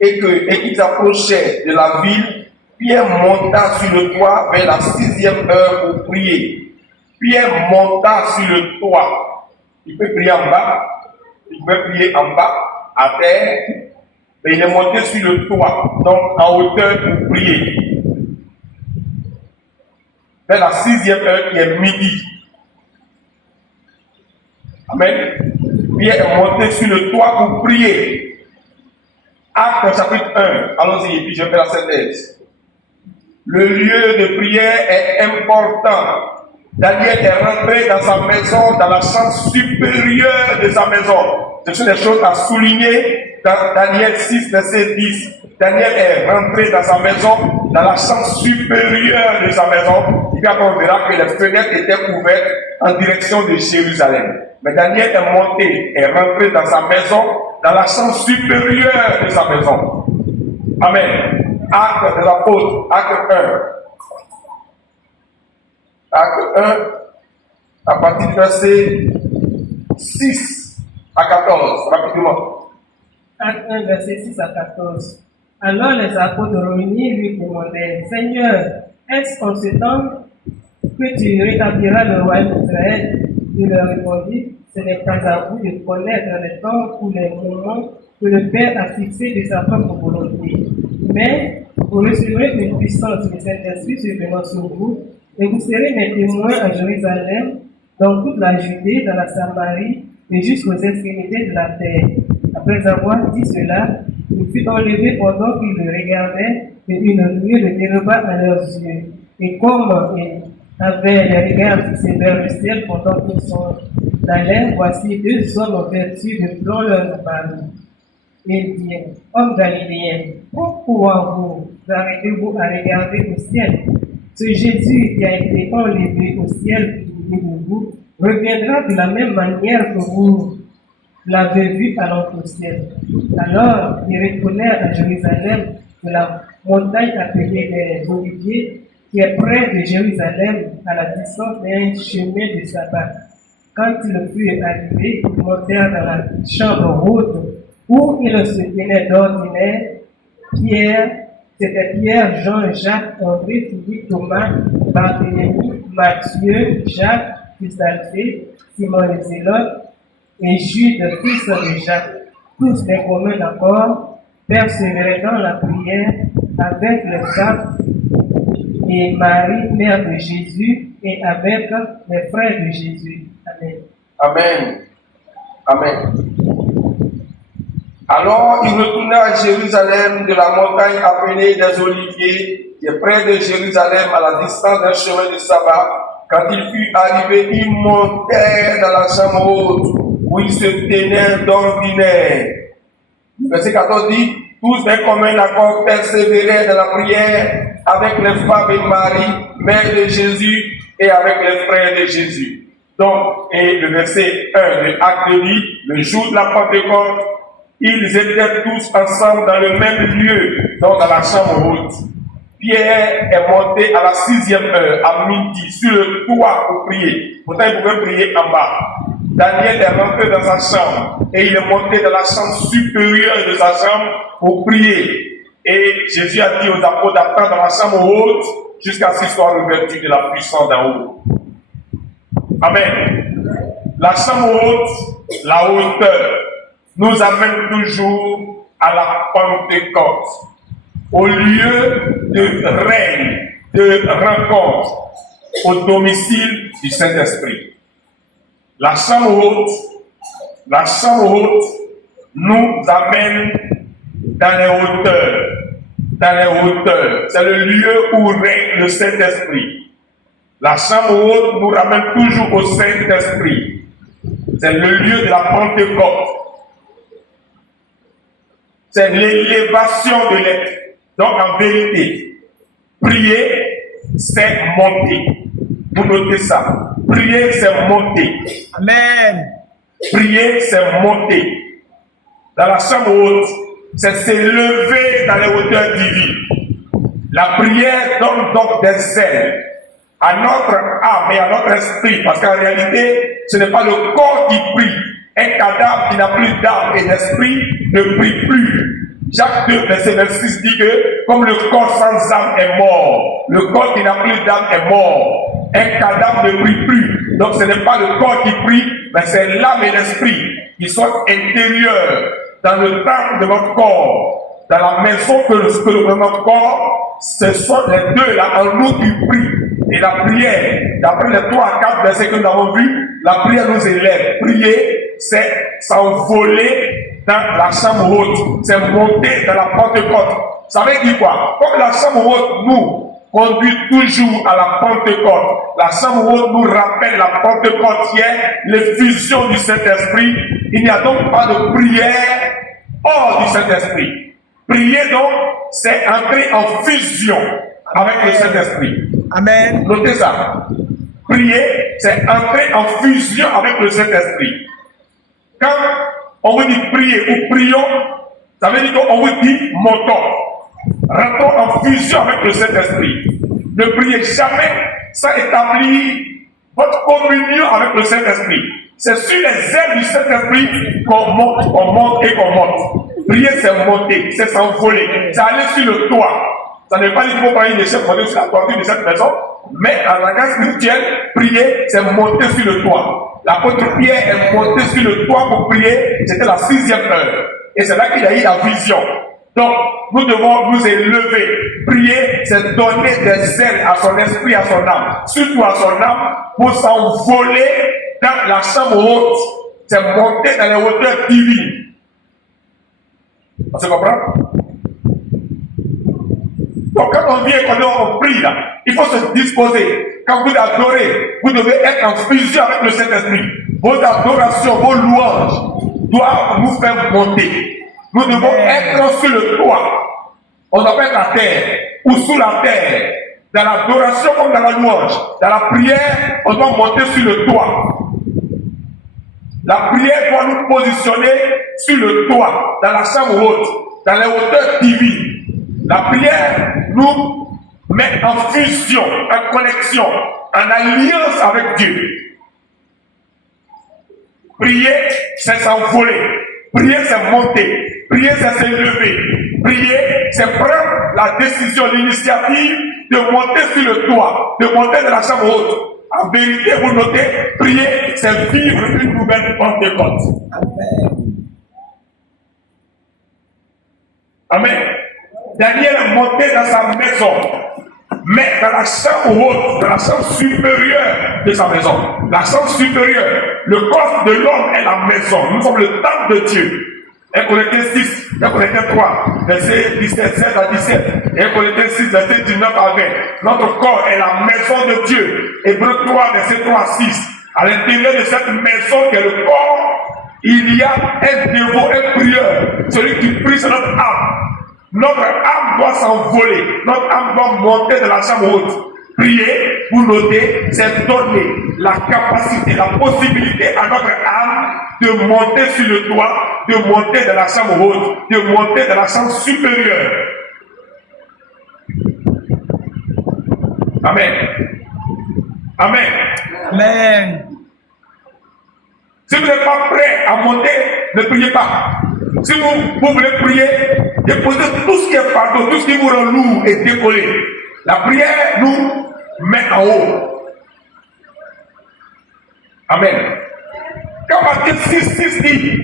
et qu'ils approchaient de la ville, Pierre monta sur le toit vers la 6e heure pour prier. Pierre monta sur le toit. Il peut prier en bas, il peut prier en bas, à terre, mais il est monté sur le toit, donc en hauteur pour prier. Vers la 6e heure qui est midi. Amen. Pierre est monté sur le toit pour prier. Acte chapitre 1. Allons-y, et puis je vais la synthèse. Le lieu de prière est important. Daniel est rentré dans sa maison, dans la chambre supérieure de sa maison. Ce sont des choses à souligner dans Daniel 6, verset 10. Daniel est rentré dans sa maison, dans la chambre supérieure de sa maison. Et puis après, on verra que les fenêtres étaient ouvertes en direction de Jérusalem. Mais Daniel est monté, est rentré dans sa maison, dans la chambre supérieure de sa maison. Amen. Acte des apôtres, acte 1. Acte 1, à partir du verset 6 à 14, rapidement. Acte 1, verset 6 à 14. Alors les apôtres réunis lui demandaient, Seigneur, est-ce en ce temps que tu rétabliras le royaume d'Israël? Il leur répondit, ce n'est pas à vous de connaître les temps ou les moments que le Père a fixés de sa propre volonté. Mais vous recevrez une puissance du Saint-Esprit survenant sur vous, et vous serez mes témoins à Jérusalem, dans toute la Judée, dans la Samarie, et jusqu'aux extrémités de la terre. Après avoir dit cela, il fut enlevé pendant qu'ils le regardaient, et une nuée le déroba à leurs yeux. Et comme ils avaient les regards fixés vers le ciel pendant qu'ils sont dans l'air, voici 2 hommes vêtus de blanc leur parut. Et ils dirent, hommes galiléens, pourquoi vous arrêtez-vous à regarder au ciel? Ce Jésus qui a été enlevé au ciel du milieu de vous reviendra de la même manière que vous l'avez vu alors au ciel. Alors ils retournèrent à Jérusalem de la montagne appelée des Oliviers, qui est près de Jérusalem, à la distance d'un chemin de sabbat. Quand ils furent arrivés, ils montèrent dans la chambre haute où ils se tenaient d'ordinaire. C'était Pierre, Jean, Jacques, André, Philippe, Thomas, Barthélemy, Matthieu, Jacques, fils d'Alphée, Simon le Zélote, et Jude, fils de Jacques. Tous les communs d'accord persévéraient dans la prière avec le pape et Marie, mère de Jésus, et avec les frères de Jésus. Amen. Amen. Amen. Alors, il retourna à Jérusalem de la montagne appelée des Oliviers, qui est près de Jérusalem, à la distance d'un chemin de sabbat. Quand il fut arrivé, ils montèrent dans la chambre haute, où ils se tenaient d'ordinaire. Verset 14 dit, tous d'un commun accord persévéraient dans la prière avec les femmes et Marie, mère de Jésus, et avec les frères de Jésus. Donc, et le verset 1 de Acte dit, le jour de la Pentecôte, ils étaient tous ensemble dans le même lieu, donc dans la chambre haute. Pierre est monté à la 6e heure, à midi, sur le toit pour prier. Pourtant, il pouvait prier en bas. Daniel est rentré dans sa chambre et il est monté dans la chambre supérieure de sa chambre pour prier. Et Jésus a dit aux apôtres d'attendre dans la chambre haute jusqu'à ce qu'ils soient revêtus de la puissance d'en haut. Amen. La chambre haute, la hauteur, nous amène toujours à la Pentecôte, au lieu de règne, de rencontre, au domicile du Saint-Esprit. La chambre haute nous amène dans les hauteurs. Dans les hauteurs. C'est le lieu où règne le Saint-Esprit. La chambre haute nous ramène toujours au Saint-Esprit. C'est le lieu de la Pentecôte. C'est l'élévation de l'être. Donc en vérité, prier, c'est monter. Vous notez ça. Prier, c'est monter. Amen. Prier, c'est monter. Dans la chambre haute, c'est s'élever dans les hauteurs divines. La prière donne donc des ailes à notre âme et à notre esprit, parce qu'en réalité, ce n'est pas le corps qui prie. Un cadavre qui n'a plus d'âme et d'esprit ne prie plus. Jacques 2, verset 26 dit que comme le corps sans âme est mort, le corps qui n'a plus d'âme est mort. Un cadavre ne prie plus. Donc ce n'est pas le corps qui prie, mais c'est l'âme et l'esprit qui sont intérieurs dans le temple de notre corps, dans la maison que notre corps, ce sont les deux là en nous qui prient. Et la prière, d'après les 3 à 4 versets que nous avons vus, la prière nous élève. Prier, c'est s'envoler dans la chambre haute, c'est monter dans la Pentecôte. Ça veut dire quoi? Comme la chambre haute nous conduit toujours à la Pentecôte, la chambre haute nous rappelle la Pentecôte qui est l'effusion du Saint-Esprit. Il n'y a donc pas de prière hors du Saint-Esprit. Prier donc, c'est entrer en fusion avec le Saint-Esprit. Amen. Notez ça. Prier, c'est entrer en fusion avec le Saint-Esprit. Quand on vous dit prier ou prions, ça veut dire qu'on vous dit montons. Rentrons en fusion avec le Saint-Esprit. Ne priez jamais sans établir votre communion avec le Saint-Esprit. C'est sur les ailes du Saint-Esprit qu'on monte et qu'on monte. Prier, c'est monter, c'est s'envoler, c'est aller sur le toit. Ça ne veut pas dire qu'il faut prendre une échelle pour monter sur la toiture de cette maison, mais en langage spirituel, prier, c'est monter sur le toit. L'apôtre Pierre est monté sur le toit pour prier, c'était la 6e heure. Et c'est là qu'il a eu la vision. Donc, nous devons nous élever. Prier, c'est donner des ailes à son esprit, à son âme, surtout à son âme, pour s'envoler dans la chambre haute. C'est monter dans les hauteurs divines. On se comprend? Donc, quand on vient, quand on prie là, il faut se disposer. Quand vous adorez, vous devez être en fusion avec le Saint-Esprit. Vos adorations, vos louanges doivent nous faire monter. Nous devons être sur le toit. On doit être à terre ou sous la terre. Dans l'adoration comme dans la louange. Dans la prière, on doit monter sur le toit. La prière doit nous positionner sur le toit, dans la chambre haute, dans les hauteurs divines. La prière nous met en fusion, en connexion, en alliance avec Dieu. Prier, c'est s'envoler. Prier, c'est monter. Prier, c'est s'élever. Prier, c'est prendre la décision, l'initiative de monter sur le toit, de monter dans la chambre haute. En vérité, vous notez, prier, c'est vivre une nouvelle Pentecôte. Amen. Daniel est monté dans sa maison, mais dans la chambre haute, dans la chambre supérieure de sa maison. La chambre supérieure, le corps de l'homme est la maison. Nous sommes le temple de Dieu. 1 Corinthiens 6, 1 Corinthiens 3, verset 17, 16 à 17. 1 Corinthiens 6, verset 19 à 20. Notre corps est la maison de Dieu. Hébreux 3, verset 3 à 6. À l'intérieur de cette maison qui est le corps, il y a un dévot, un prieur. Celui qui prie, c'est notre âme. Notre âme doit s'envoler. Notre âme doit monter de la chambre haute. Prier, vous notez, c'est donner la capacité, la possibilité à notre âme de monter sur le toit, de monter dans la chambre haute, de monter dans la chambre supérieure. Amen. Amen. Amen. Si vous n'êtes pas prêt à monter, ne priez pas. Si vous voulez prier, déposez tout ce qui est fardeau, tout ce qui vous rend lourd et décollé. La prière nous met en haut. Amen. Quand Matthieu 6 dit,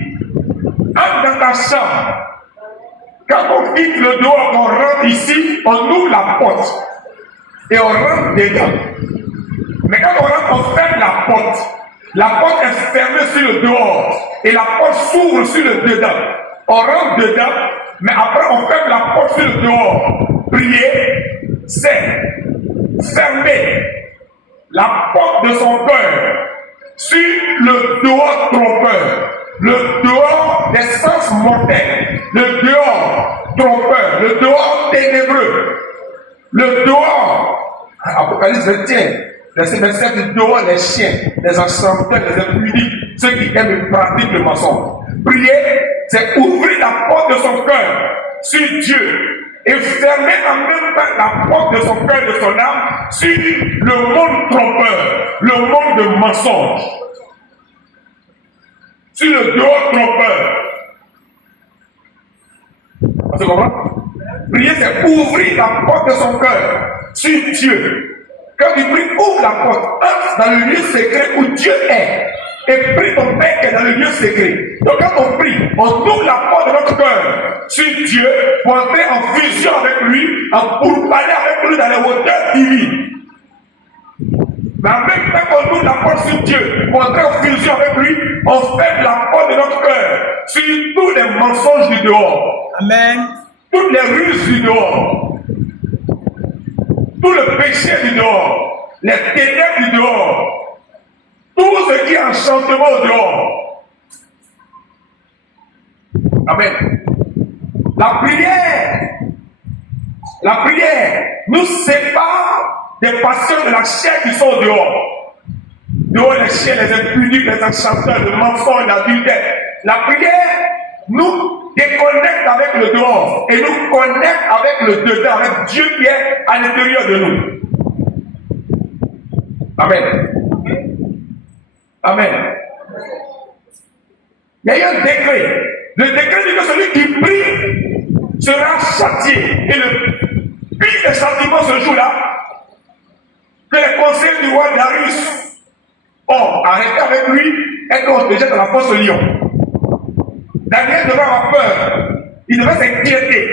entre dans ta chambre, quand on quitte le dehors, on rentre ici, on ouvre la porte et on rentre dedans. Mais quand on rentre, on ferme la porte. La porte est fermée sur le dehors et la porte s'ouvre sur le dedans. On rentre dedans, mais après on ferme la porte sur le dehors. Prier, c'est fermer la porte de son cœur sur le dehors trompé. mortel, le dehors trompeur, le dehors ténébreux, le dehors, Apocalypse 21, verset 27, le dehors les chiens, les enchanteurs, les impudiques, ceux qui aiment et pratiquent le mensonge. Prier, c'est ouvrir la porte de son cœur sur Dieu et fermer en même temps la porte de son cœur et de son âme sur le monde trompeur, le monde de mensonge, sur le dehors trompeur. Vous comprenez? Prier, c'est ouvrir la porte de son cœur sur Dieu. Quand tu pries, ouvre la porte, entre dans le lieu secret où Dieu est. Et prie ton Père qui est dans le lieu secret. Donc quand on prie, on ouvre la porte de notre cœur sur Dieu pour entrer en fusion avec lui, pour parler avec lui dans les hauteurs divines. Mais en même temps qu'on ouvre la porte sur Dieu pour entrer en fusion avec lui, on ferme la porte de notre cœur sur tous les mensonges du dehors. Amen. Toutes les ruses du dehors. Tout le péché du dehors. Les ténèbres du dehors. Tout ce qui est enchantement au dehors. Amen. La prière nous sépare des passions de la chair qui sont au dehors. Dehors les chiens, les impudiques, les enchanteurs, le mensonge, l'adultère. La prière nous déconnecte avec le dehors et nous connecte avec le dedans, avec Dieu qui est à l'intérieur de nous. Amen. Amen. Il y a un décret. Le décret dit que celui qui prie sera châtié. Et le pire des châtiments ce jour-là, que les conseils du roi Darius ont arrêté avec lui et qu'on le jette dans la fosse au lion. Daniel devait avoir peur. Il devait s'inquiéter.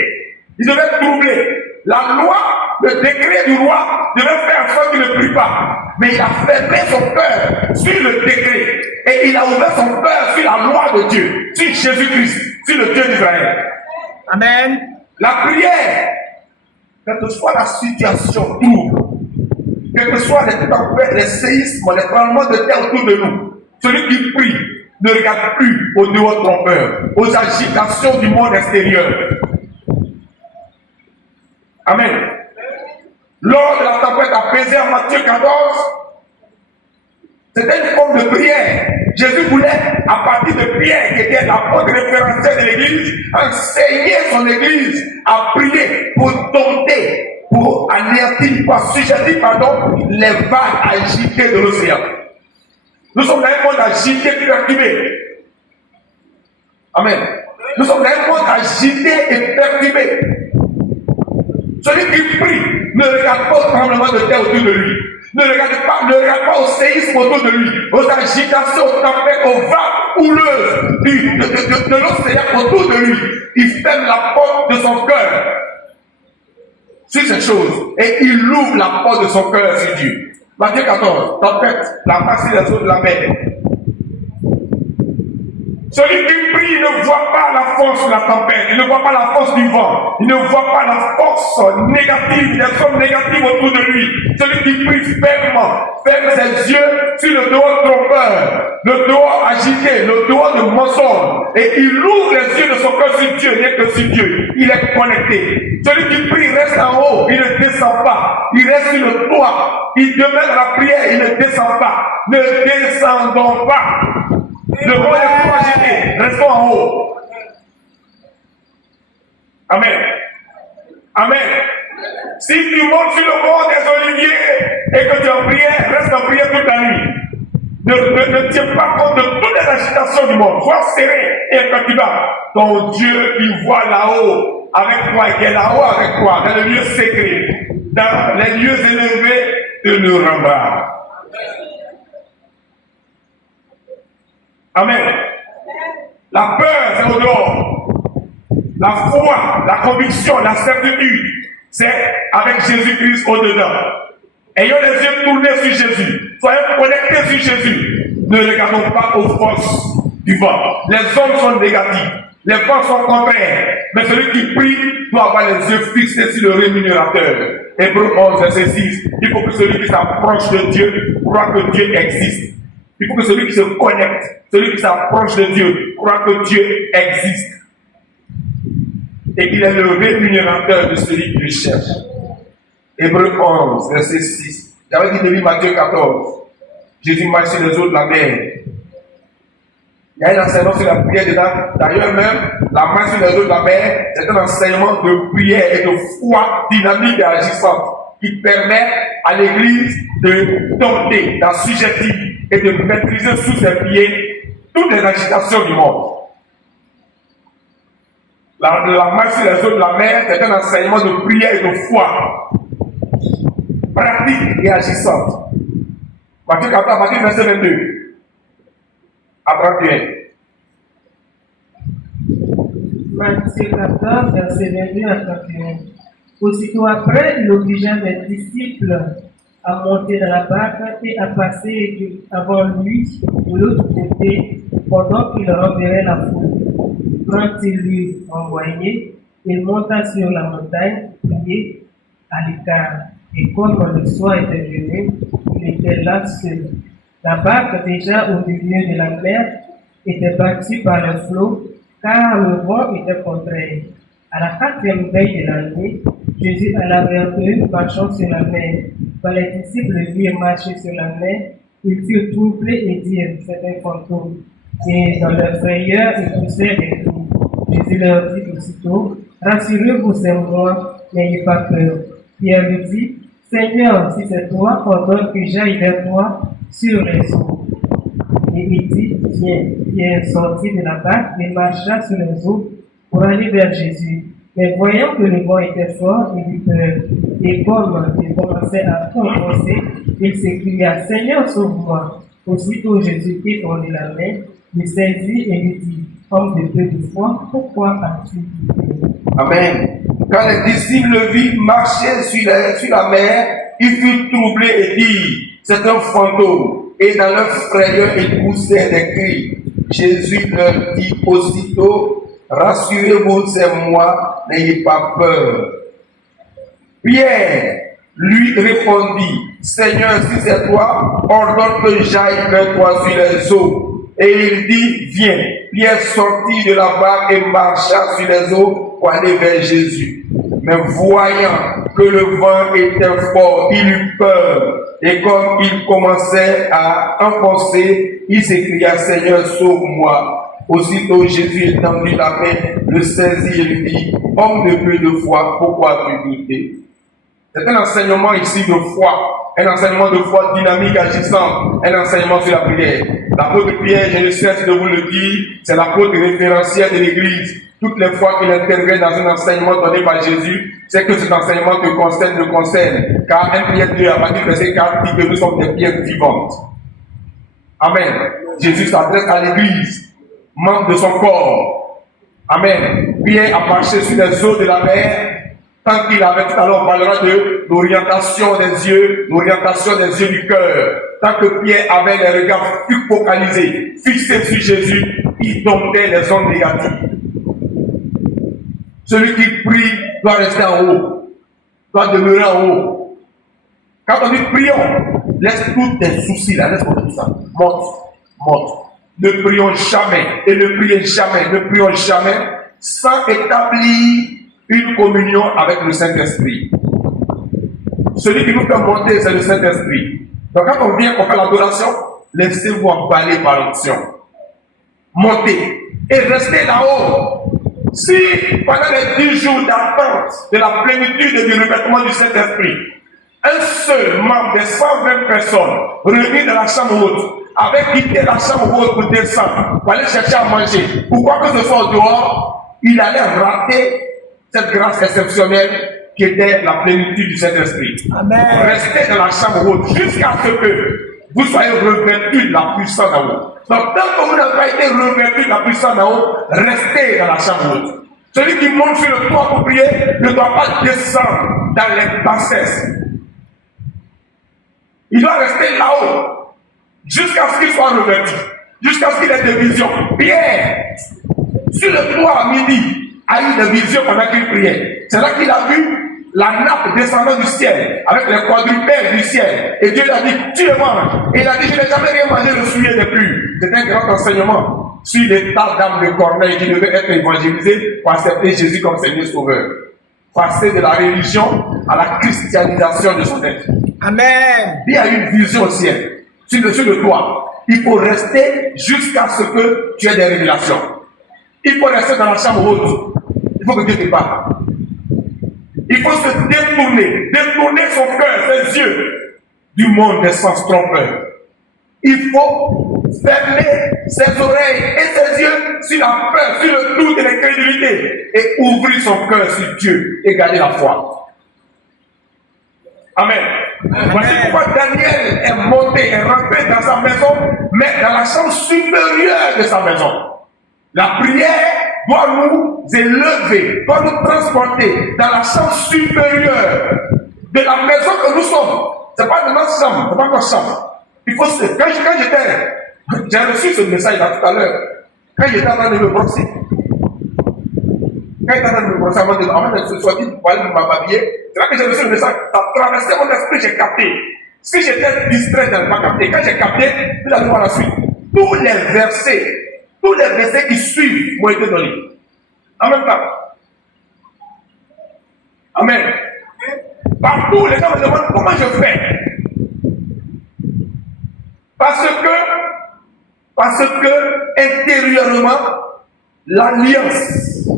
Il devait troubler. La loi, le décret du roi devait faire en sorte qu'il ne prie pas. Mais il a fermé son cœur sur le décret. Et il a ouvert son cœur sur la loi de Dieu, sur Jésus-Christ, sur le Dieu d'Israël. Amen. La prière, quelle que soit la situation trouble, quels que soient les tempêtes, les séismes, les tremblements de terre autour de nous, celui qui prie ne regarde plus aux dehors trompeurs, aux agitations du monde extérieur. Amen. Lors de la tempête apaisée en Matthieu 14, c'était une forme de prière. Jésus voulait, à partir de Pierre, qui était l'apôtre référentiel de l'église, enseigner son église à prier pour dompter, pour anéantir, pour assujettir, les vagues agitées de l'océan. Nous sommes dans un monde agité, perturbé. Amen. Nous sommes dans un monde agité et perturbé. Celui qui prie ne regarde pas au tremblement de terre autour de lui. Ne regarde pas au séisme autour de lui, aux agitations, aux tempêtes, aux vagues houleuses de l'océan autour de lui. Il ferme la porte de son cœur sur ces choses et il ouvre la porte de son cœur sur Dieu. Matthieu 14, tempête, la masse des eaux de la mer. Celui qui prie, il ne voit pas la force de la tempête, il ne voit pas la force du vent, il ne voit pas la force négative, des hommes négatifs autour de lui. Celui qui prie fermement, ferme ses yeux sur le dehors trompeur, le dehors agité, le dehors de mensonge, et il ouvre les yeux de son cœur sur Dieu, rien que sur Dieu. Il est connecté. Celui qui prie reste en haut, il ne descend pas, il reste sur le toit, il demeure dans la prière, il ne descend pas. Ne descendons pas. Le monde est trop agité, restons en haut. Amen. Amen. Si tu montes sur le mont des Oliviers et que tu es en prière, reste en prière toute la nuit. Ne tiens pas compte de toutes les agitations du monde. Sois serré et imperturbable. Ton Dieu qui voit là-haut avec toi et qui est là-haut avec toi, dans le lieu secret, dans les lieux élevés, te le rendra. Amen. La peur, c'est au dehors. La foi, la conviction, la certitude, c'est avec Jésus-Christ au-dedans. Ayons les yeux tournés sur Jésus. Soyons connectés sur Jésus. Ne regardons pas aux forces du vent. Les hommes sont négatifs. Les vents sont contraires. Mais celui qui prie doit avoir les yeux fixés sur le rémunérateur. Hébreux 11, verset 6. Il faut que celui qui s'approche de Dieu croit que Dieu existe. Il faut que celui qui se connecte, celui qui s'approche de Dieu, croit que Dieu existe. et qu'il est le rémunérateur de celui qui le cherche. Hébreux 11, verset 6. J'avais dit depuis Matthieu 14. Jésus marche sur les eaux de la mer. Il y a un enseignement sur la prière dedans. D'ailleurs, même, la marche sur les eaux de la mer, c'est un enseignement de prière et de foi dynamique et agissante qui permet à l'Église de dompter, d'assujettir et de maîtriser sous ses pieds toutes les agitations du monde. La marche sur les eaux de la mer, c'est un enseignement de prière et de foi pratique et agissante. Matthieu 14, Matthieu verset 22 à 31. Matthieu 14, verset 22 à 31. Aussitôt après, il obligea les disciples à monter dans la barque et à passer avant lui de l'autre côté pendant qu'il renverrait la foule. Quand il l'eut envoyé, il monta sur la montagne, prier à l'écart. Et comme le soir était venu, il était là seul. La barque, déjà au milieu de la mer, était battue par le flot, car le vent était contraire. À la 4e veille de la nuit, Jésus alla vers eux, marchant sur la mer. Quand les disciples le virent marcher sur la mer, ils furent troublés et dirent, c'est un fantôme. Et dans leur frayeur, ils poussèrent des cris. Jésus leur dit aussitôt, rassurez-vous, c'est moi, n'ayez pas peur. Pierre lui dit, Seigneur, si c'est toi, ordonne que j'aille vers toi sur les eaux. Et il dit, viens. Pierre sortit de la barque et marcha sur les eaux pour aller vers Jésus. Mais voyant que le vent était fort, il eut peur. Et comme il commençait à enfoncer, il s'écria, Seigneur, sauve-moi. Aussitôt Jésus étendit la main, le saisit et lui dit, homme de peu de foi, pourquoi as-tu douté? Amen. Quand les disciples le virent marcher sur la mer, ils furent troublés et dirent, c'est un fantôme. Et dans leur frayeur, ils poussaient des cris. Jésus leur dit aussitôt, rassurez-vous, c'est moi, n'ayez pas peur. Pierre lui répondit, Seigneur, si c'est toi, ordonne que j'aille vers toi sur les eaux. Et il dit, viens. Pierre sortit de la barque et marcha sur les eaux pour aller vers Jésus. Mais voyant que le vent était fort, il eut peur. Et comme il commençait à enfoncer, il s'écria, Seigneur, sauve-moi. Aussitôt Jésus étendit la main, le saisit et lui dit, homme de peu de foi, pourquoi as-tu douté? C'est un enseignement ici de foi, un enseignement de foi dynamique, agissant, un enseignement sur la prière. L'apôtre Pierre, je ne cesse de vous le dire, c'est l'apôtre référentiel de l'Église. Toutes les fois qu'il intervient dans un enseignement donné par Jésus, c'est que cet enseignement te concerne. Car 1 Pierre 2, à partir du verset 4, dit que nous sommes des pierres vivantes. Amen. Jésus s'adresse à l'Église, membre de son corps. Amen. Pierre a marché sur les eaux de la mer. Tant qu'il avait, tout à l'heure, on parlera de l'orientation des yeux du cœur. Tant que Pierre avait les regards focalisés, fixés sur Jésus, il domptait les ondes négatives. Celui qui prie doit rester en haut, doit demeurer en haut. Quand on dit prions, laisse tous tes soucis là, laisse tout ça. Monte. Ne prions jamais, ne prions jamais sans établir une communion avec le Saint-Esprit. Celui qui nous fait monter, c'est le Saint-Esprit. Donc quand on vient, on fait l'adoration, laissez-vous emballer par l'onction. Montez et restez là-haut. Si pendant les 10 jours d'attente de la plénitude et du revêtement du Saint-Esprit, un seul membre des 120 personnes réunis dans la chambre haute avait quitté la chambre haute pour descendre, pour aller chercher à manger, pourquoi que ce soit au dehors, il allait rater cette grâce exceptionnelle qui était la plénitude du Saint-Esprit. Amen. Restez dans la chambre haute jusqu'à ce que vous soyez revêtus de la puissance d'en haut. Donc, tant que vous n'avez pas été revêtus de la puissance d'en haut, restez dans la chambre haute. Celui qui monte sur le toit pour prier ne doit pas descendre dans les bassesses. Il doit rester là-haut jusqu'à ce qu'il soit revêtu, jusqu'à ce qu'il ait des visions. Pierre, sur le toit à midi, a eu des visions pendant qu'il priait. C'est là qu'il a vu la nappe descendant du ciel, avec les quadrupèdes du ciel. Et Dieu lui a dit, tu es mort. Et il a dit, je n'ai jamais rien mangé de souillé de plus. C'est un grand enseignement. sur l'état d'âme de Corneille qui devait être évangélisé pour accepter Jésus comme Seigneur Sauveur. Passer de la religion à la christianisation de son être. Amen. Il y a une vision au ciel, sur-dessus de toi. Il faut rester jusqu'à ce que tu aies des révélations. Il faut rester dans la chambre haute. Il faut que Dieu te parle. Il faut se détourner son cœur, ses yeux du monde des sens trompeurs. Il faut fermer ses oreilles et ses yeux sur la peur, sur le doute et l'incrédulité et ouvrir son cœur sur Dieu et garder la foi. Amen. Voici pourquoi Daniel est monté et rentré dans sa maison, mais dans la chambre supérieure de sa maison. La prière doit nous élever, doit nous transporter dans la chambre supérieure de la maison que nous sommes. Ce n'est pas de notre chambre, ce n'est pas notre chambre. Il faut se... Quand j'ai reçu ce message là tout à l'heure, quand j'étais en train de me brosser, avant de se sortir pour aller m'habiller, c'est là que j'ai reçu le message, ça a traversé mon esprit, j'ai capté. Si j'étais distrait, je n'avais pas capté. Quand j'ai capté, vous allez voir la suite. Tous les versets qui suivent m'ont été donnés. En même temps. Amen. Partout, les gens me demandent comment je fais. Parce que intérieurement, l'alliance,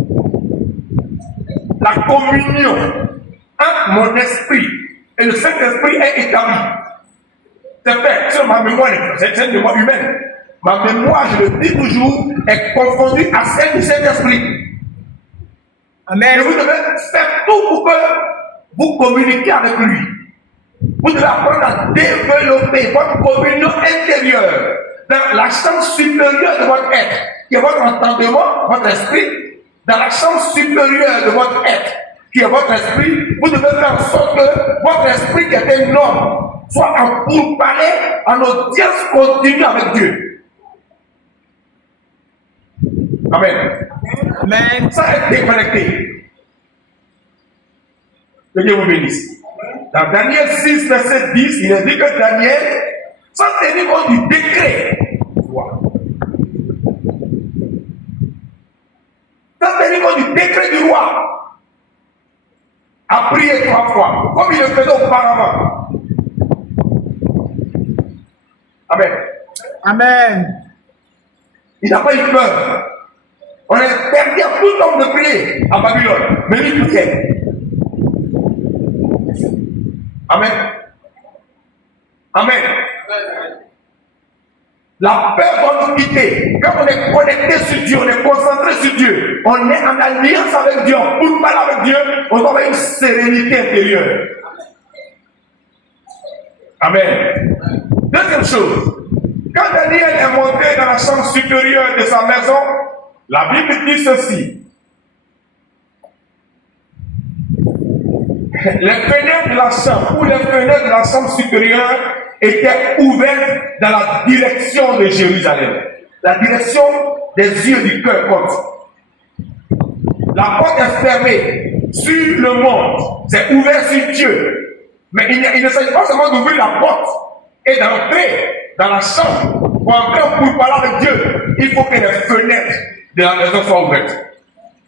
la communion entre mon esprit et le Saint-Esprit est établie. C'est fait sur ma mémoire, c'est une mémoire humaine. Ma mémoire, je le dis toujours, est confondue à celle du Saint-Esprit. Amen. Et vous devez faire tout pour que vous communiquiez avec lui. Vous devez apprendre à développer votre communion intérieure dans la chambre supérieure de votre être, qui est votre entendement, votre esprit. Dans la chambre supérieure de votre être, qui est votre esprit, vous devez faire en sorte que votre esprit, qui est un homme, soit en pourparlers, en audience continue avec Dieu. Amen. Amen. Ça est déconnecté. Que Dieu vous bénisse. Dans Daniel 6, verset 10, il est dit que Daniel, sans tenir compte du décret, sans tenir compte du décret du roi, a prié 3 fois, comme il le faisait auparavant. Amen. Amen. Il n'a pas eu peur. On a interdit à tout homme de prier à Babylone, mais lui priait. Amen. Amen. La peur va nous quitter. Quand on est connecté sur Dieu, on est concentré sur Dieu, on est en alliance avec Dieu, pour parler avec Dieu, on a une sérénité intérieure. Amen. Deuxième chose, quand Daniel est monté dans la chambre supérieure de sa maison, la Bible dit ceci. Les fenêtres de la chambre ou les fenêtres de la chambre supérieure étaient ouvertes dans la direction de Jérusalem. La direction des yeux du cœur compte. La porte est fermée sur le monde. C'est ouvert sur Dieu. Mais il ne s'agit pas seulement d'ouvrir la porte et d'entrer dans la chambre pour entrer pour parler avec Dieu. Il faut que les fenêtres de la maison soient ouvertes.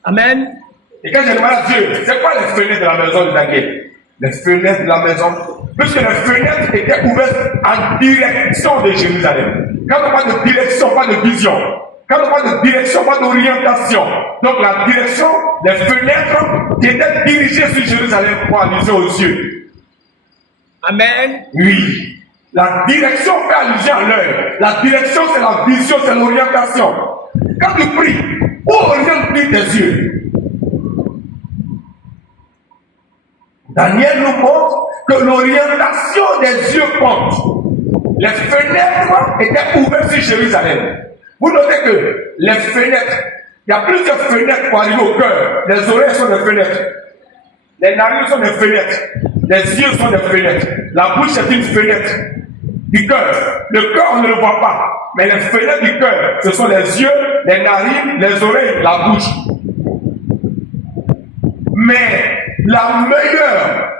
Amen. Et quand j'ai demandé à Dieu, c'est quoi les fenêtres de la maison de Daniel? Les fenêtres de la maison, puisque les fenêtres étaient ouvertes en direction de Jérusalem. Quand on parle de direction, pas de vision. Quand on parle de direction, pas d'orientation. Donc la direction, les fenêtres qui étaient dirigées sur Jérusalem pour allusion aux yeux. Amen. Oui. La direction fait allusion à l'œil. La direction, c'est la vision, c'est l'orientation. Quand tu pries, où orientes-tu tes yeux? Daniel nous montre que l'orientation des yeux compte. Les fenêtres étaient ouvertes sur Jérusalem. Vous notez que les fenêtres, il y a plusieurs fenêtres pour arriver au cœur. Les oreilles sont des fenêtres. Les narines sont des fenêtres. Les yeux sont des fenêtres. La bouche est une fenêtre du cœur. Le cœur, on ne le voit pas. Mais les fenêtres du cœur, ce sont les yeux, les narines, les oreilles, la bouche. Mais la meilleure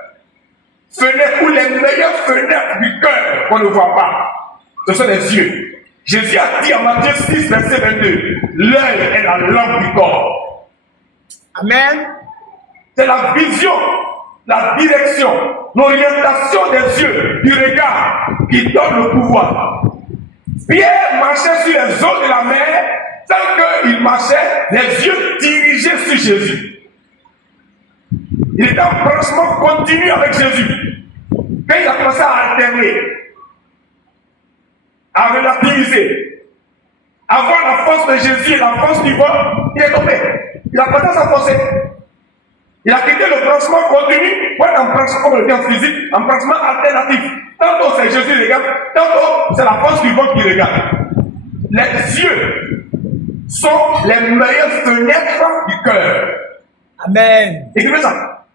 fenêtre ou les meilleures fenêtres du cœur qu'on ne voit pas, ce sont les yeux. Jésus a dit en Matthieu 6, verset 22, l'œil est la lampe du corps. Amen. C'est la vision, la direction, l'orientation des yeux, du regard qui donne le pouvoir. Pierre marchait sur les eaux de la mer, tant qu'il marchait, les yeux dirigés sur Jésus. Il était en branchement continu avec Jésus. Quand il a commencé à alterner, à relativiser, à voir la force de Jésus et la force du vent, il est tombé. Il a commencé à s'enfoncer. Il a quitté le branchement continu pour être en branchement, comme le dit en physique, en branchement alternatif. Tantôt c'est Jésus qui regarde, tantôt c'est la force du vent qui regarde. Les yeux sont les meilleures fenêtres du cœur. Amen. Écrivez ça.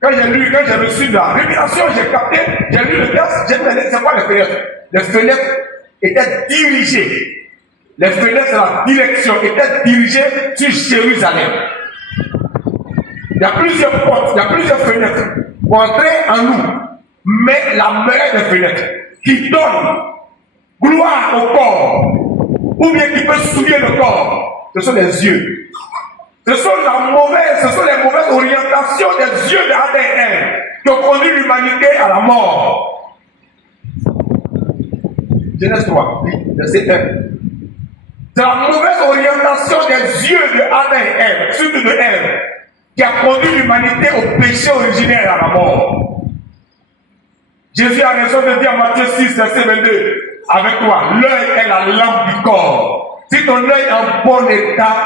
Quand j'ai reçu la révélation, j'ai capté, j'ai lu le texte, j'ai dit, c'est quoi les fenêtres? Les fenêtres étaient dirigées. Les fenêtres, c'est la direction, étaient dirigées sur Jérusalem. Il y a plusieurs portes, il y a plusieurs fenêtres pour entrer en nous. Mais la meilleure des fenêtres qui donne gloire au corps, ou bien qui peut souiller le corps, ce sont les yeux. Ce sont les mauvaises orientations des yeux d'Adam et Ève qui ont conduit l'humanité à la mort. Genèse 3, verset 1. C'est la mauvaise orientation des yeux d'Adam et Ève, surtout de Ève, qui a conduit l'humanité au péché originel à la mort. Jésus a raison de dire en Matthieu 6, verset 22, avec toi, l'œil est la lampe du corps. Si ton œil est en bon état,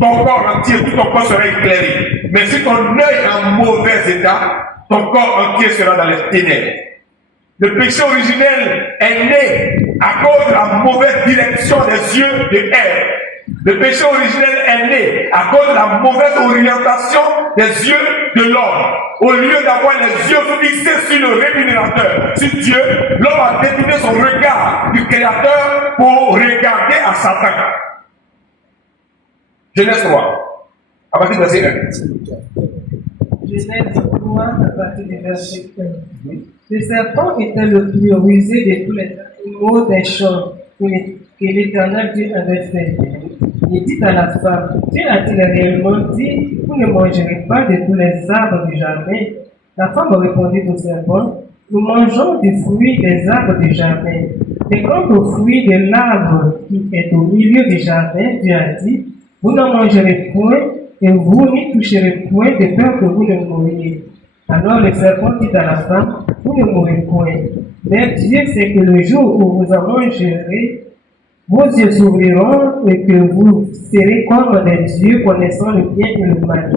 ton corps entier, tout ton corps sera éclairé. Mais si ton œil est en mauvais état, ton corps entier sera dans les ténèbres. Le péché originel est né à cause de la mauvaise direction des yeux de Ève. Le péché originel est né à cause de la mauvaise orientation des yeux de l'homme. Au lieu d'avoir les yeux fixés sur le rémunérateur, sur Dieu, l'homme a détourné son regard du Créateur pour regarder à Satan. Genèse 3, à partir du verset 1. Genèse 3, à partir du verset 1. Le serpent était le plus rusé de tous les animaux des champs que l'Éternel Dieu avait fait. Il dit à la femme, Dieu a-t-il réellement dit, vous ne mangerez pas de tous les arbres du jardin? La femme répondit au serpent, nous mangeons du fruit des arbres du jardin. Mais quant au fruit de l'arbre qui est au milieu du jardin, Dieu a dit, vous n'en mangerez point, et vous n'y toucherez point de peur que vous ne mouriez. Alors le serpent dit à la femme, vous ne mourrez point. Mais Dieu sait que le jour où vous en mangerez, vos yeux s'ouvriront et que vous serez comme des dieux connaissant le bien et le mal.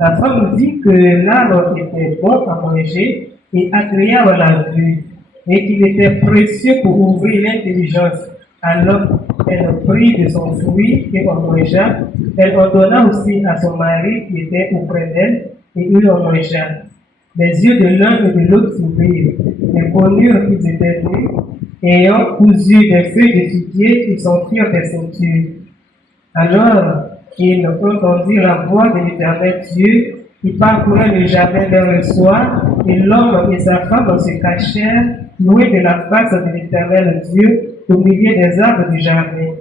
La femme vit que l'arbre était bon à manger et agréable à la vue, et qu'il était précieux pour ouvrir l'intelligence. Alors elle prit de son fruit et en mangea. Elle en donna aussi à son mari qui était auprès d'elle, et il en mangea. Les yeux de l'un et de l'autre s'ouvrirent. Ils connurent qu'ils étaient nus, ayant cousu des feuilles de figuier, ils s'enfuirent des ceintures. Alors ils entendirent la voix de l'Éternel Dieu qui parcourait le jardin vers le soir, et l'homme et sa femme se cachèrent loin de la face de l'Éternel Dieu au milieu des arbres du jardin.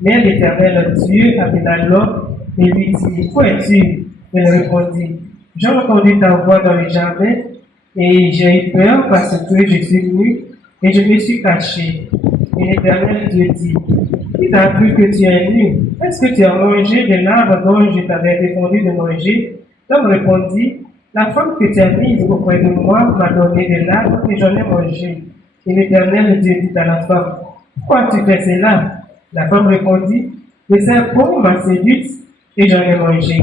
Mais l'Éternel Dieu appela l'homme et lui dit, où es-tu? Il répondit, j'ai entendu ta voix dans le jardin, et j'ai eu peur parce que je suis nu, et je me suis caché. Et l'Éternel Dieu dit, qui t'a appris que tu es nu? Est-ce que tu as mangé de l'arbre dont je t'avais défendu de manger? L'homme répondit, la femme que tu as mise auprès de moi m'a donné de l'arbre et j'en ai mangé. Et l'Éternel Dieu dit à la femme, pourquoi tu fais cela? La femme répondit, le serpent m'a séduite et j'en ai mangé.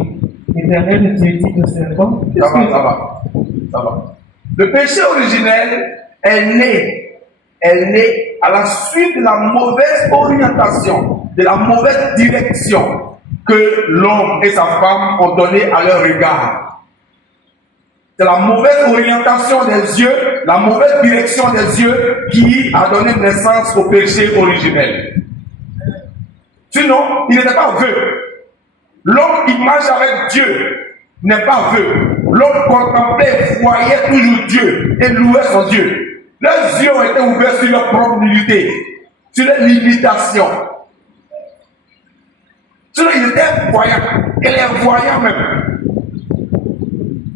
L'Éternel Dieu dit au serpent, ça va. Le péché originel est né à la suite de la mauvaise orientation, de la mauvaise direction que l'homme et sa femme ont donné à leur regard. C'est la mauvaise orientation des yeux, la mauvaise direction des yeux qui a donné naissance au péché originel. Sinon, il n'était pas aveu. L'homme qui marche avec Dieu n'est pas aveu. L'homme contemplait, voyait toujours Dieu et louait son Dieu. Leurs yeux ont été ouverts sur leur propre nudité. sur les limitations. Sinon, il était voyant, clairvoyant même.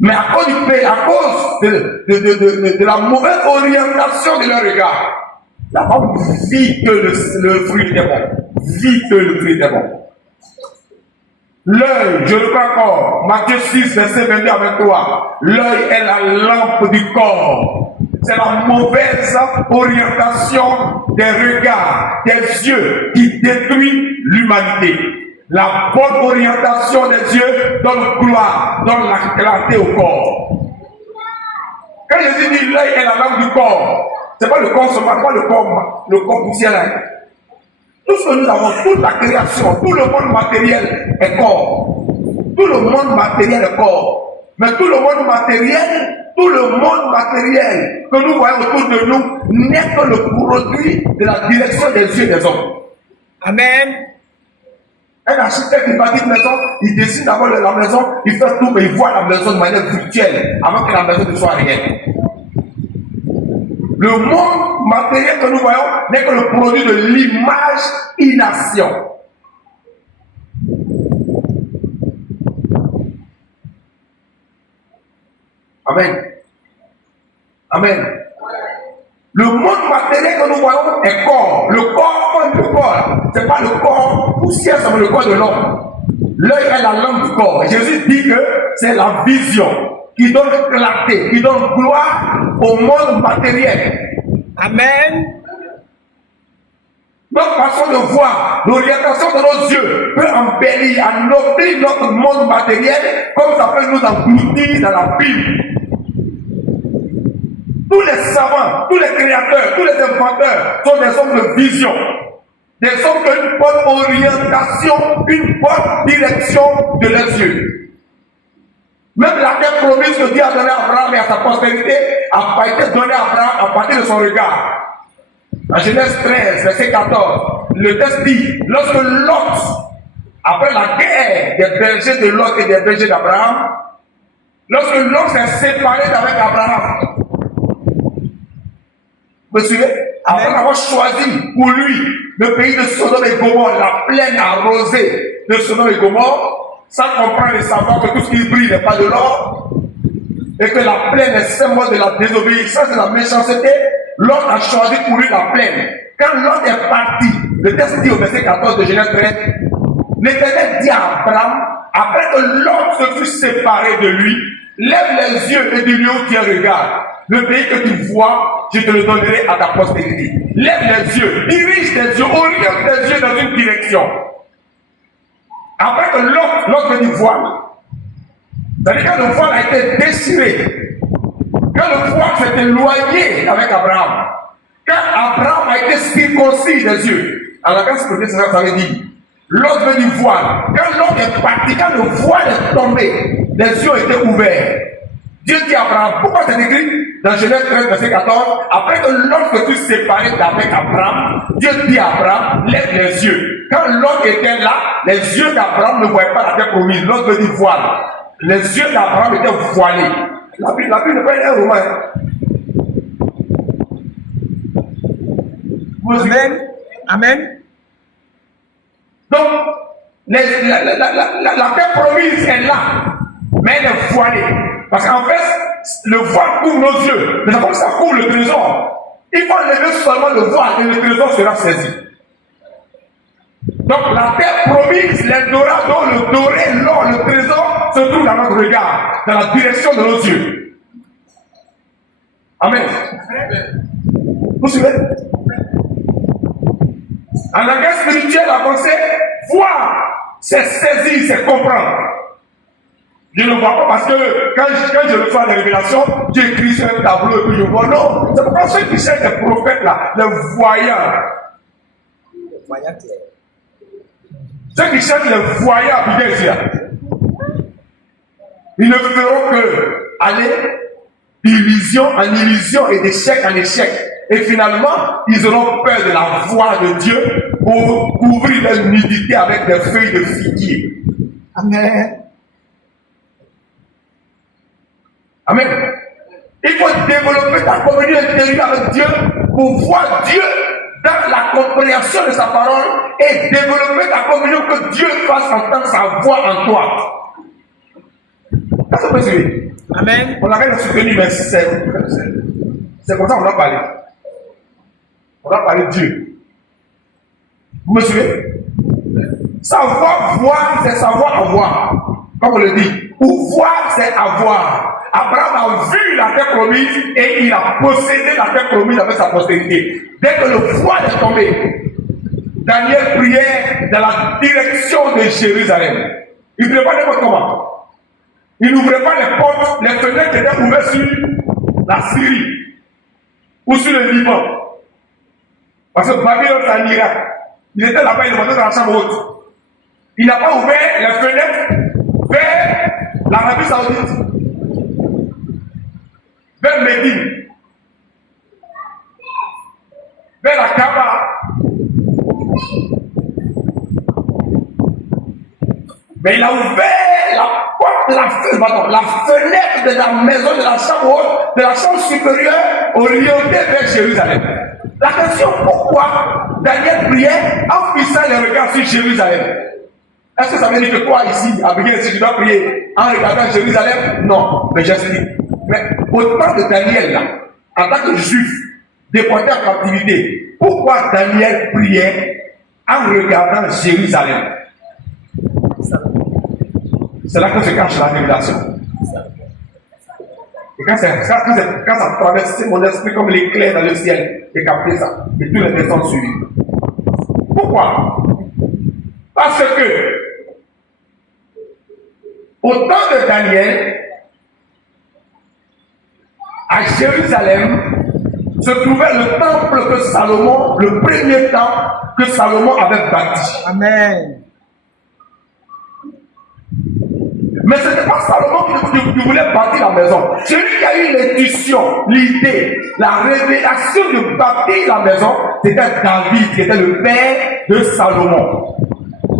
Mais à cause du pays, à cause de la mauvaise orientation de leur regard, la femme vit que le fruit était bon. Vit que le fruit était bon. L'œil, je le crois encore, Matthieu 6, verset 22 à 23. L'œil est la lampe du corps. C'est la mauvaise orientation des regards, des yeux qui détruit l'humanité. La bonne orientation des yeux donne gloire, donne la clarté au corps. Quand Jésus dit l'œil est la lampe du corps, c'est pas le corps seulement, pas le corps poussière. Tout ce que nous avons, toute la création, tout le monde matériel est corps. Tout le monde matériel est corps. Mais tout le monde matériel que nous voyons autour de nous n'est que le produit de la direction des yeux des hommes. Amen. Un architecte qui bâtit une maison, il dessine d'abord la maison, il fait tout, mais il voit la maison de manière virtuelle, avant que la maison ne soit réelle. Le monde matériel que nous voyons n'est que le produit de l'image in-action. Amen. Amen. Le monde matériel que nous voyons est corps. Le corps, c'est pas le corps poussière, c'est le corps de l'homme. L'œil est la lampe du corps. Et Jésus dit que c'est la vision qui donne clarté, qui donne gloire au monde matériel. Amen. Notre façon de voir, l'orientation de nos yeux peut embellir, anoblir notre monde matériel comme ça peut nous engloutir dans la Bible. Tous les savants, tous les créateurs, tous les inventeurs sont des hommes de vision. Des hommes qui ont une bonne orientation, une bonne direction de leurs yeux. Même la terre promise que Dieu a donnée à Abraham et à sa postérité a pas été donnée à Abraham à partir de son regard. En Genèse 13, verset 14, le texte dit, lorsque Lot, après la guerre des bergers de Lot et des bergers d'Abraham, lorsque Lot s'est séparé d'avec Abraham, vous suivez? Après avoir choisi pour lui le pays de Sodome et Gomorrhe, la plaine arrosée de Sodome et Gomorrhe, sans comprendre et savoir que tout ce qui brille n'est pas de l'or, et que la plaine est symbole de la désobéissance et de la méchanceté, Lot a choisi pour lui la plaine. Quand Lot est parti, le texte dit au verset 14 de Genèse 13, l'Éternel dit à Abraham, après que Lot se fut séparé de lui, lève les yeux et dis-lui où tu regardes. Le pays que tu vois, je te le donnerai à ta postérité. Lève les yeux, dirige tes yeux, oriente tes yeux dans une direction. Après que Lot veut du voile, c'est-à-dire quand le voile a été déchiré, quand le voile s'est éloigné avec Abraham, quand Abraham a été circoncis des yeux, en langage spirituel, ça veut dire, Lot veut du voile. Quand Lot est parti, quand le voile est tombé, les yeux étaient ouverts. Dieu dit à Abraham, pourquoi c'est écrit dans Genèse 13, verset 14, après que Lot fut séparé d'avec Abraham, Dieu dit à Abraham, lève les yeux. Quand Lot était là, les yeux d'Abraham ne voyaient pas la terre promise. Lot veut dire voile. Les yeux d'Abraham étaient voilés. La Bible n'est pas un roman. Amen. Amen. Donc, la terre promise est là, mais elle est voilée. Parce qu'en fait, le voile couvre nos yeux. Mais comme ça couvre le trésor, il faut enlever seulement le voile et le trésor sera saisi. Donc la terre promise, les dorados, le doré, l'or, le trésor se trouve dans notre regard, dans la direction de nos yeux. Amen. Vous suivez? En langage spirituel avancé, voir, c'est saisir, c'est comprendre. Je ne vois pas parce que quand je reçois des révélations, j'écris sur un tableau et puis je vois. Non, c'est pourquoi ceux qui cherchent les prophètes là, les voyants. Ceux qui cherchent les voyants, bien sûr, ils ne feront que aller d'illusion en illusion et d'échec en échec. Et finalement, ils auront peur de la voix de Dieu pour couvrir leur nudité avec des feuilles de figuier. Amen. Amen. Il faut développer ta communion intérieure avec Dieu pour voir Dieu dans la compréhension de sa parole et développer ta communion, que Dieu fasse entendre sa voix en toi. Est-ce que vous suivez? Amen. On avait soutenu, mais c'est comme ça qu'on a parlé. On a parlé de Dieu. Vous me suivez? Savoir voir, c'est savoir avoir. Comme on le dit. Ou voir, c'est avoir. Abraham a vu la terre promise et il a possédé la terre promise avec sa postérité. Dès que le voile est tombé, Daniel priait dans la direction de Jérusalem. Il ne priait pas n'importe comment. Il n'ouvrait pas les portes, les fenêtres étaient ouvertes sur la Syrie ou sur le Liban. Parce que Babylone, c'est en Irak. Il était là-bas, il demandait dans la chambre haute. Il n'a pas ouvert les fenêtres vers l'Arabie Saoudite, vers Médine, vers la Kaaba. Mais il a ouvert la porte, la fenêtre de la maison, de la chambre haute, de la chambre supérieure, orientée vers Jérusalem. La question, pourquoi Daniel priait en fixant les regards sur Jérusalem? Est-ce que ça veut dire que toi ici, Abigail, si tu dois prier en regardant Jérusalem? Non, mais j'explique. Mais au temps de Daniel, là, en tant que juif, déporté en captivité, pourquoi Daniel priait en regardant Jérusalem? C'est là que se cache la révélation. Et quand ça traverse mon esprit comme l'éclair dans le ciel, j'ai capté ça. Et tous les personnes suivies. Pourquoi? Parce que, au temps de Daniel, à Jérusalem, se trouvait le temple que Salomon, le premier temple que Salomon avait bâti. Amen. Mais ce n'était pas Salomon qui voulait bâtir la maison. Celui qui a eu l'intuition, l'idée, la révélation de bâtir la maison, c'était David, qui était le père de Salomon.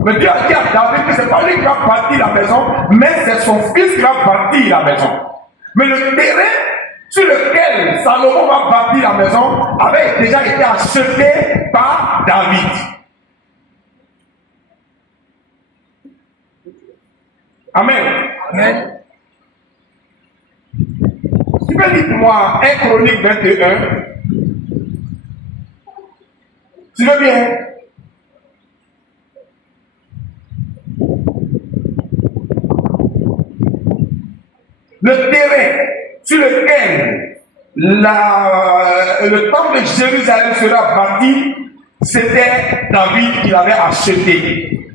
Mais Dieu a dit à David que ce n'est pas lui qui va bâtir la maison, mais c'est son fils qui va bâtir la maison. Mais le terrain sur lequel Salomon va bâtir la maison avait déjà été acheté par David. Amen. Amen. Tu peux lire pour moi 1 Chronique 21. Tu veux bien? Le terrain sur lequel le temple de Jérusalem sera bâti, c'était David qui l'avait acheté.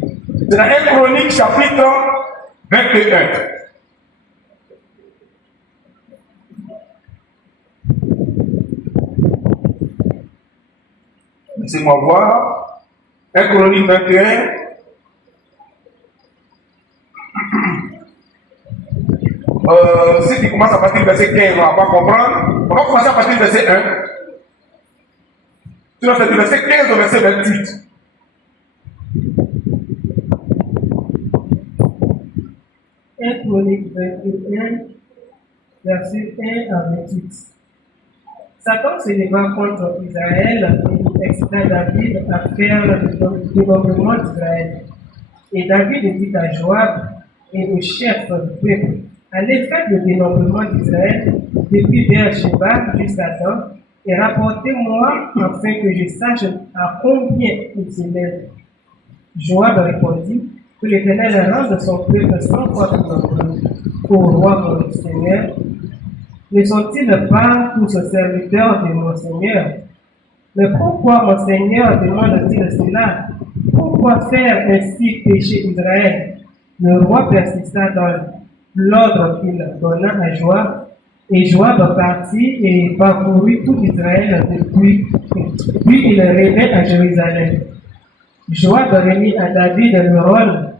C'est dans 1 Chronique chapitre 21. Laissez-moi voir. 1 Chronique 21. Si tu commences à partir du verset 15, on ne va pas comprendre. On va commencer à partir du verset 1. Tu vas faire du verset 15 au verset 28. Chronique 21, verset 1 à 28. Satan se leva contre Israël et excita David à faire le dénombrement d'Israël. Et David dit à Joab et aux chefs du peuple, allez faire le dénombrement d'Israël depuis Beersheba jusqu'à Dan et rapportez-moi afin que je sache à combien il s'élève. Joab répondit, que l'Éternel rende son peuple sans faute nombreux au roi mon Seigneur. Ne sont-ils pas tous serviteurs de mon Seigneur? Mais pourquoi mon Seigneur demande-t-il cela? Pourquoi faire ainsi pécher Israël? Le roi persista dans l'ordre qu'il donna à Joab, et Joab partit et parcourut tout Israël puis il revint à Jérusalem. Joab remit à David le rôle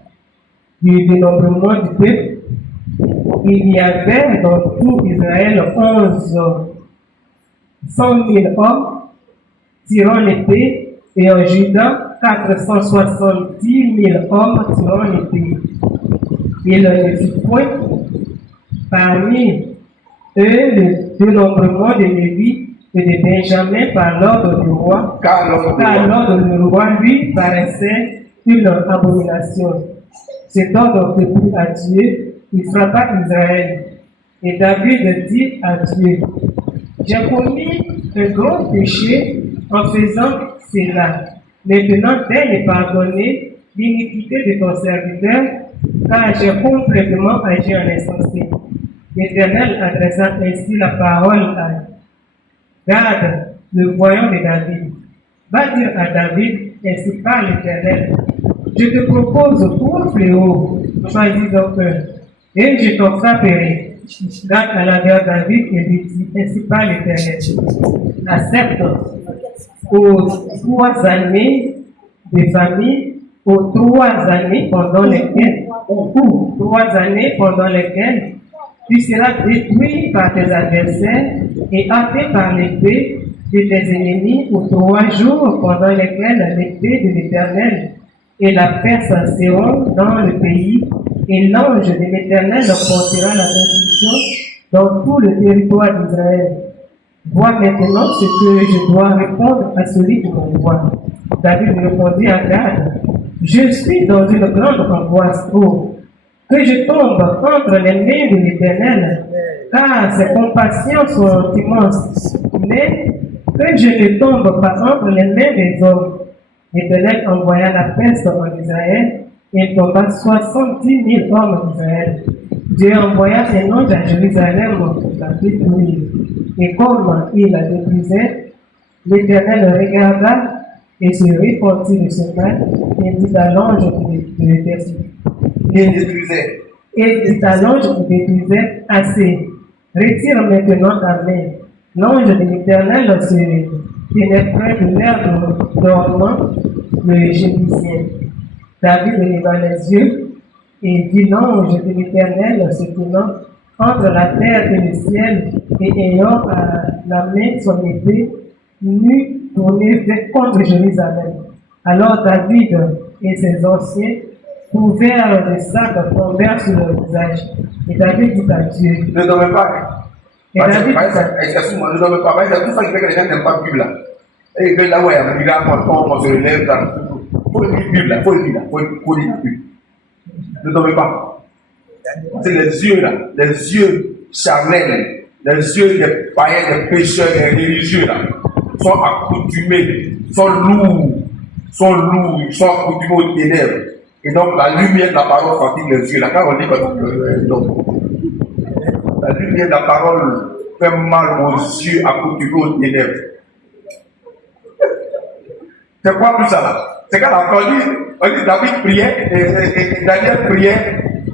du dénombrement du peuple. Il y avait dans tout Israël 100 000 hommes tirant l'épée, et en Juda 470 000 hommes tirant l'épée. Il ne fit point parmi eux le dénombrement de Lévi, et de Benjamin par l'ordre du roi, car l'ordre du car roi. l'ordre du roi lui paraissait une abomination. Cet ordre plut à Dieu, il frappa Israël. Et David dit à Dieu, j'ai commis un grand péché en faisant cela. Maintenant, daigne pardonner l'iniquité de ton serviteur, car j'ai complètement agi en insensé. L'Éternel adressa ainsi la parole à Gad, le voyant de David. Va dire à David, ainsi parle l'Éternel. Je te propose pour fléau, choisis donc un, et je t'en frapperai. Gad alla vers David et lui dit, ainsi parle l'Éternel. Accepte aux 3 années de famille, aux 3 années pendant lesquelles, tu seras détruit par tes adversaires et hâté par l'épée de tes ennemis aux 3 jours pendant lesquels l'épée de l'Éternel et la peste seront dans le pays, et l'ange de l'Éternel portera la destruction dans tout le territoire d'Israël. Vois maintenant ce que je dois répondre à celui qui m'envoie. David répondit à Gad, je suis dans une grande angoisse, que je tombe entre les mains de l'Éternel, car ses compassions sont immenses, mais que je ne tombe pas entre les mains des hommes. L'Éternel envoya la peste en Israël, et il tomba 70 000 hommes d'Israël. Dieu envoya un ange à Jérusalem pour la détruire. Et comme il la détruisait, l'Éternel regarda et se repentit de ce mal, et dit à l'ange de l'Éternel. Il détruisait. Et dit à l'ange qui détruisait, assez, retire maintenant ta main. L'ange de l'Éternel se pénétrait de l'air dormant, le Jébusien. David leva les yeux et vit l'ange de l'Éternel se tenant entre la terre et le ciel, et ayant à la main son épée nue tournée contre Jérusalem. Alors David et ses anciens couverts de sacs tombèrent sur leur visage. Et David dit à Dieu. Ne dormez pas. Et David dit à Excuse-moi, ne dormez pas. Tout ça qui fait que les gens n'aiment pas la Bible là. Et ils veulent là où il y a un miracle, on se relève dans tout. Il faut lire la Bible là, il faut lire la Bible. Ne dormez pas. C'est les yeux là, les yeux charnels, les yeux des païens, des pécheurs, des religieux là, sont accoutumés, sont lourds, ils sont accoutumés aux ténèbres. Et donc la lumière de la parole fatigue les yeux là. Quand on dit donc, la lumière de la parole fait mal aux yeux accoutumés aux ténèbres. C'est quoi tout ça là? C'est quand on dit David priait et Daniel priait,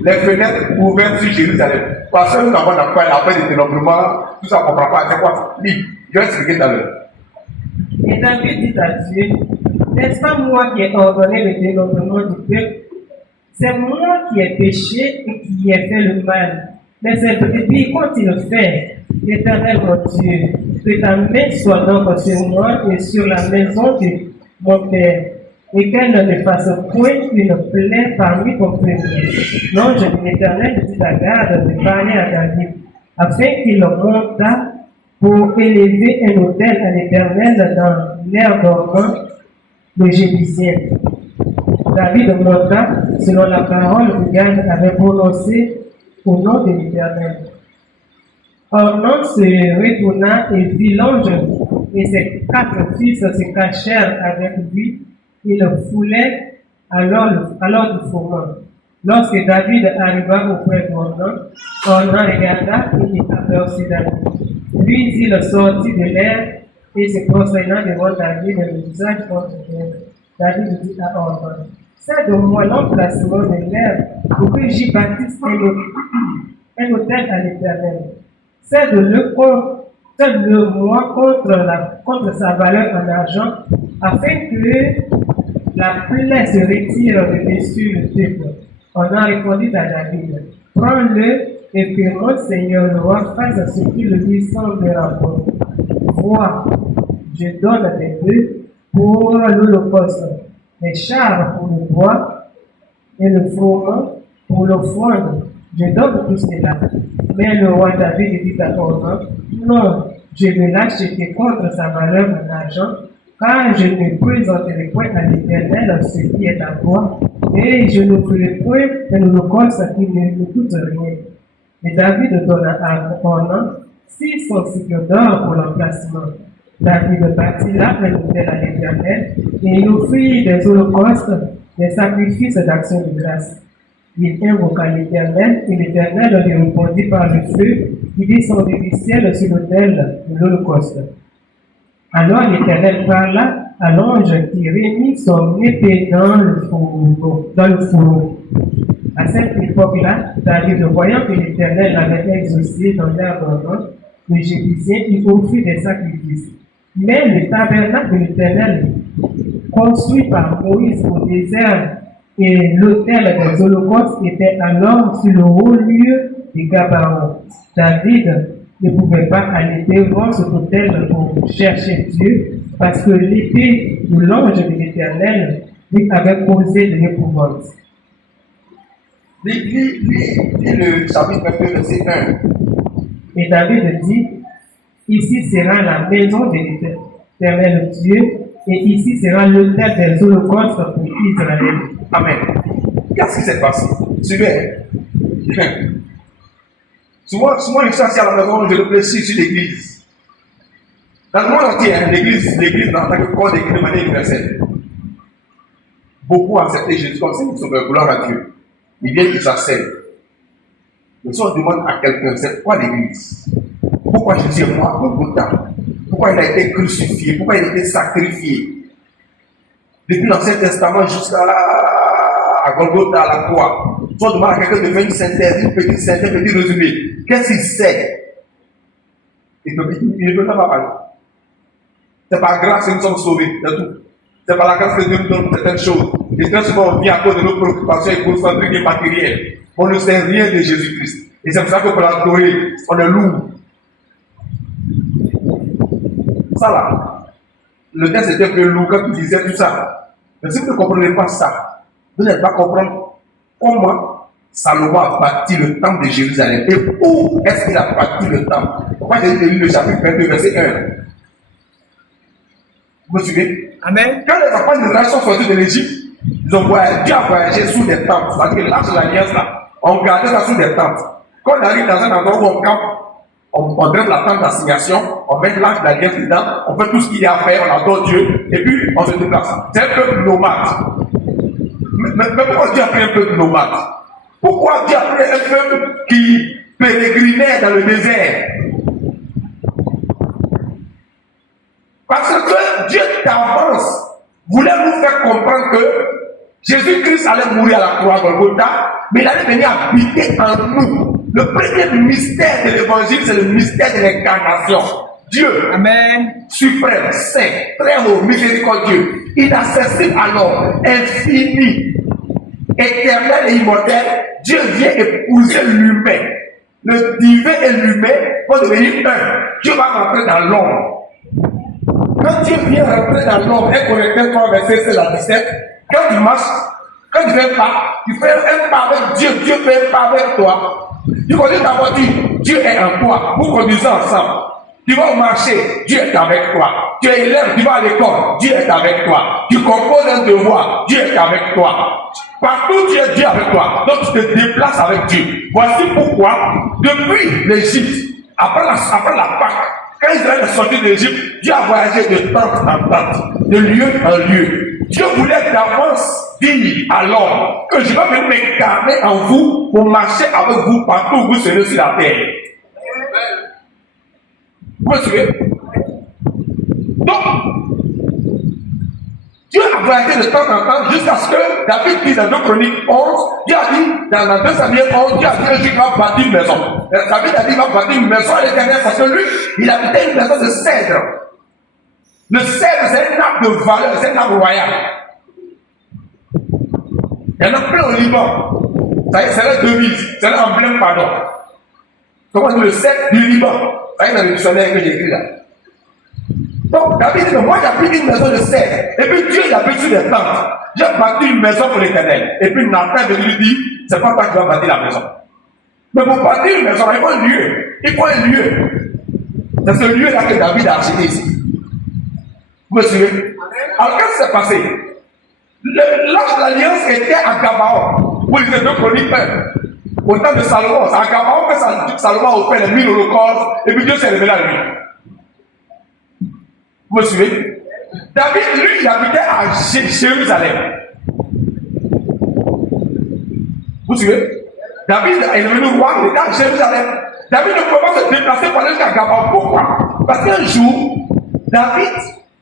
les fenêtres ouvertes sur Jérusalem. Parce que nous avons la paix de dénombrement, tout ça ne comprend pas. C'est quoi? Lis, je vais expliquer tout à l'heure. Et David dit à Dieu, n'est-ce pas moi qui ai ordonné le dénombrement du peuple? C'est moi qui ai péché et qui ai fait le mal. Mais c'est depuis quand il le fait, l'Éternel mon Dieu, que ta main soit donc sur moi et sur la maison de mon père, et qu'elle ne fasse point une plaie parmi ton peuple. L'ange de l'Éternel dit à Gad de parler à David, afin qu'il montât pour élever un autel à l'Éternel dans l'air dormant de Jébusien. David monta selon la parole que Gad avait prononcée au nom de l'Éternel. Ornan se retourna et vit l'ange, et ses 4 fils se cachèrent avec lui. Il le foulait alors du fourment. Lorsque David arriva auprès d'Ornan, Ornan regarda et il aperçut David. Puis il sortit de l'air et se prosterna devant David le visage contre terre. David dit à Ornan, c'est de moi l'emplacement de l'air pour que j'y bâtisse un autel à l'Éternel. C'est de le moi contre sa valeur en argent, afin que la plaie se retire de dessus le peuple. On a répondu à David, prends-le et que mon Seigneur le roi fasse ce qui lui semblera bon. Vois, je donne des bœufs pour l'holocauste, les chars pour le bois et le froment pour l'offrande. Je donne tout cela. Mais le roi David dit à Ornan, non, Je ne l'achetais contre sa valeur en argent, car je ne présenterai point à l'Éternel ce qui est à moi, et je n'offrirai point un holocauste qui ne me coûte rien. Et David donna à Ornan 600 cycles d'or pour l'emplacement. David bâtit là un autel à l'Éternel, et il offrit des holocaustes, des sacrifices d'action de grâce. Il invoqua l'Éternel, et l'Éternel lui répondit par le feu qui descendit du ciel sur l'autel de l'Holocauste. Alors l'Éternel parla à l'ange qui remit son épée dans le fourreau. À cette époque-là, David, voyant que l'Éternel avait exaucé dans l'air d'Ornan, le Jébusien, il offrit des sacrifices. Mais le tabernacle de l'Éternel, construit par Moïse au désert, et l'autel des holocaustes était alors sur le haut lieu de Gabaon. David ne pouvait pas aller devant cet autel pour chercher Dieu, parce que l'épée de l'ange de l'Éternel lui avait causé de l'épouvante. Lis le chapitre 22, verset 1. Et David dit, ici sera la maison de l'Éternel Dieu, et ici sera l'autel des holocaustes pour Israël. Amen. Qu'est-ce qui s'est passé? Suivez. Souvent, je suis assis à la maison, je réfléchis sur l'église. Dans le monde entier, l'église dans tant que corps d'église de manière universelle. Beaucoup ont accepté Jésus comme Seigneur Sauveur, gloire à Dieu. Ils viennent, ils s'assènent. Mais si on demande à quelqu'un, c'est quoi l'église? Pourquoi Jésus est mort pour tout temps? Pourquoi il a été crucifié? Pourquoi il a été sacrifié? Depuis l'Ancien Testament jusqu'à Golgotha, à la croix. Si on demande à quelqu'un de faire une synthèse, une petite synthèse, un petit résumé, qu'est-ce qu'il sait? Il ne peut pas parler. C'est par grâce que nous sommes sauvés, c'est tout. C'est par la grâce que Dieu nous donne certaines choses. Et très souvent, on vient à cause de nos préoccupations égocentriques et matérielles. On ne sait rien de Jésus-Christ. Et c'est pour ça que pour l'adorer, on est lourd. Ça là, le texte était un peu lourd quand tu disais tout ça. Mais si vous ne comprenez pas ça, vous n'allez pas comprendre comment Salomon a bâti le temple de Jérusalem. Et où est-ce qu'il a bâti le temple? Pourquoi j'ai lu le chapitre 22, verset 1? Vous me suivez? Amen. Quand les enfants d'Israël sont sortis de l'Égypte, ils ont voyagé sous des tentes. C'est-à-dire que l'arche de l'alliance là, on gardait ça sous des tentes. Quand on arrive dans un endroit où on campe, on dresse la tente d'assignation, on met l'arche de l'alliance dedans, on fait tout ce qu'il y a à faire, on adore Dieu, et puis on se déplace. C'est un peuple nomade. Mais pourquoi Dieu a pris un peuple nomade? Pourquoi Dieu a pris un peuple qui pérégrinait dans le désert? Parce que Dieu d'avance voulait nous faire comprendre que Jésus-Christ allait mourir à la croix à Golgotha, mais il allait venir habiter en nous. Le premier mystère de l'évangile, c'est le mystère de l'incarnation. Dieu, Amen. suprême, saint, très haut, miséricordieux, inaccessible alors, infini, éternel et immortel, Dieu vient épouser l'humain. Le divin et l'humain vont devenir un. Dieu va rentrer dans l'homme. Quand Dieu vient rentrer dans l'homme, 1 Corinthiens 3, verset 16 à 17, quand tu marches, quand tu fais un pas, tu fais un pas avec Dieu, Dieu fait un pas avec toi. Tu conduis ta voiture, Dieu est en toi, vous conduisez ensemble. Tu vas au marché, Dieu est avec toi. Tu es élève, tu vas à l'école, Dieu est avec toi. Tu composes un devoir, Dieu est avec toi. Partout tu es Dieu avec toi. Donc tu te déplaces avec Dieu. Voici pourquoi, depuis l'Égypte, après la Pâque, quand Israël est sorti d'Égypte, Dieu a voyagé de tente en tente, de lieu en lieu. Dieu voulait d'avance dire à l'homme que je vais venir m'incarner en vous pour marcher avec vous partout où vous serez sur la terre. Vous me suivez? Donc, Dieu a voyagé de temps en temps jusqu'à ce que David dit dans 2 Chroniques 11, Dieu a dit dans 2 Samuel 11, Dieu a dit que Dieu va bâtir une maison. David a dit qu'il va bâtir une maison à l'Éternel parce que lui, il habitait une maison de cèdre. Le cèdre, c'est un arbre de valeur, c'est un arbre royal. Il y en a plein au Liban. Ça y est, c'est la devise, c'est l'emblème, pardon. Comment dire le cèdre du Liban? Ça y est, dans le dictionnaire que j'ai écrit là. Donc, David dit, moi j'habite une maison de cèdre. Et puis Dieu, il habite sur des tentes. J'ai bâti une maison pour l'Éternel. Et puis Nathan lui dit, c'est pas toi qui vas bâtir la maison. Mais pour bâtir une maison, il faut un lieu. Il faut un lieu. C'est ce lieu-là que David a acheté ici. Vous me suivez? Alors, qu'est-ce qui s'est passé? L'âge de l'alliance était à Gabaon. Vous lisez 2 Chroniques 1. Au temps de Salomon, c'est à Gabaon que Salomon a offert les 1000 holocaustes, et puis Dieu s'est révélé à lui. Vous me suivez? David, lui, il habitait à Jérusalem. Vous suivez? David est devenu roi, il était à Jérusalem. David ne pouvait pas se déplacer pour aller jusqu'à Gabaon. Pourquoi? Parce qu'un jour, David,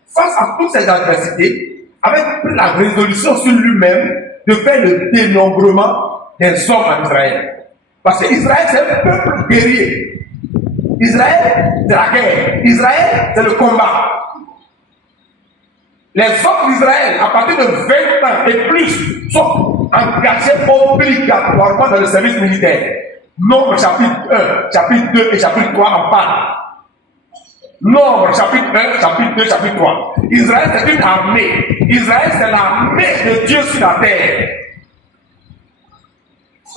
face à toutes ces adversités, avait pris la résolution sur lui-même de faire le dénombrement des hommes en Israël. Parce que Israël, c'est un peuple guerrier. Israël, c'est la guerre. Israël, c'est le combat. Les hommes d'Israël, à partir de 20 ans et plus, sont engagés obligatoirement dans le service militaire. Nombre chapitre 1, chapitre 2 et chapitre 3 en parlent. Nombre chapitre 1, chapitre 2, chapitre 3. Israël, c'est une armée. Israël, c'est l'armée de Dieu sur la terre.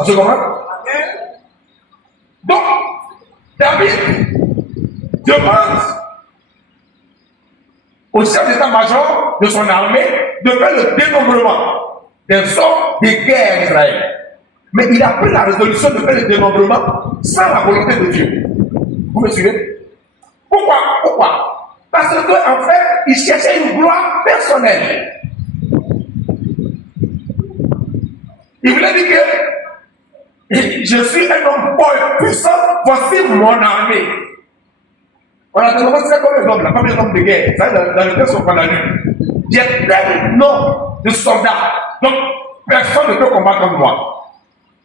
On se comprend? Donc, David demande au chef d'état-major de son armée de faire le dénombrement des hommes de guerre d'Israël. Mais il a pris la résolution de faire le dénombrement sans la volonté de Dieu. Vous me suivez? Pourquoi? Parce qu'en fait, il cherchait une gloire personnelle. Il voulait dire que je suis un homme puissant, voici mon armée. On a demandé c'est combien d'hommes là, combien d'hommes de guerre. Ça, dans le texte qu'on a lu. J'ai plein de noms de soldats. Donc, personne ne peut combattre comme moi.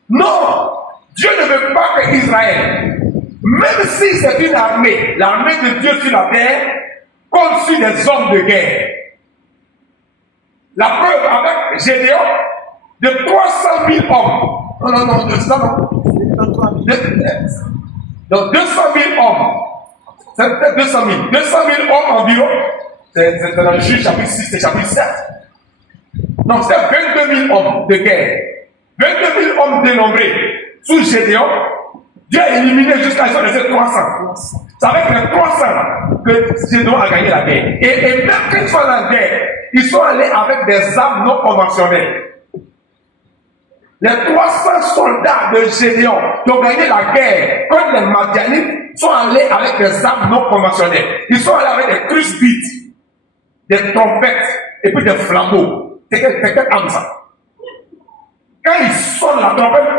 Non! Dieu ne veut pas que Israël, même si c'est une armée, l'armée de Dieu sur la terre, compte sur des hommes de guerre. La preuve avec Gédéon, de 300 000 hommes. Non, donc 200 000 hommes. C'est peut-être 200 000. 200 000 hommes environ. C'est dans le Juge chapitre 6 et chapitre 7. Donc c'est 22 000 hommes de guerre. 22 000 hommes dénombrés sous Gédéon. Dieu a éliminé jusqu'à ce que 300. C'est avec les 300 que Gédéon a gagné la guerre. Et même quand ils sont dans la guerre, ils sont allés avec des armes non conventionnelles. Les 300 soldats de Gédéon qui ont gagné la guerre contre les Madianites sont allés avec des armes non conventionnelles. Ils sont allés avec des crucifix, des trompettes et puis des flambeaux. C'est quelle arme ça? Quand ils sonnent la trompette,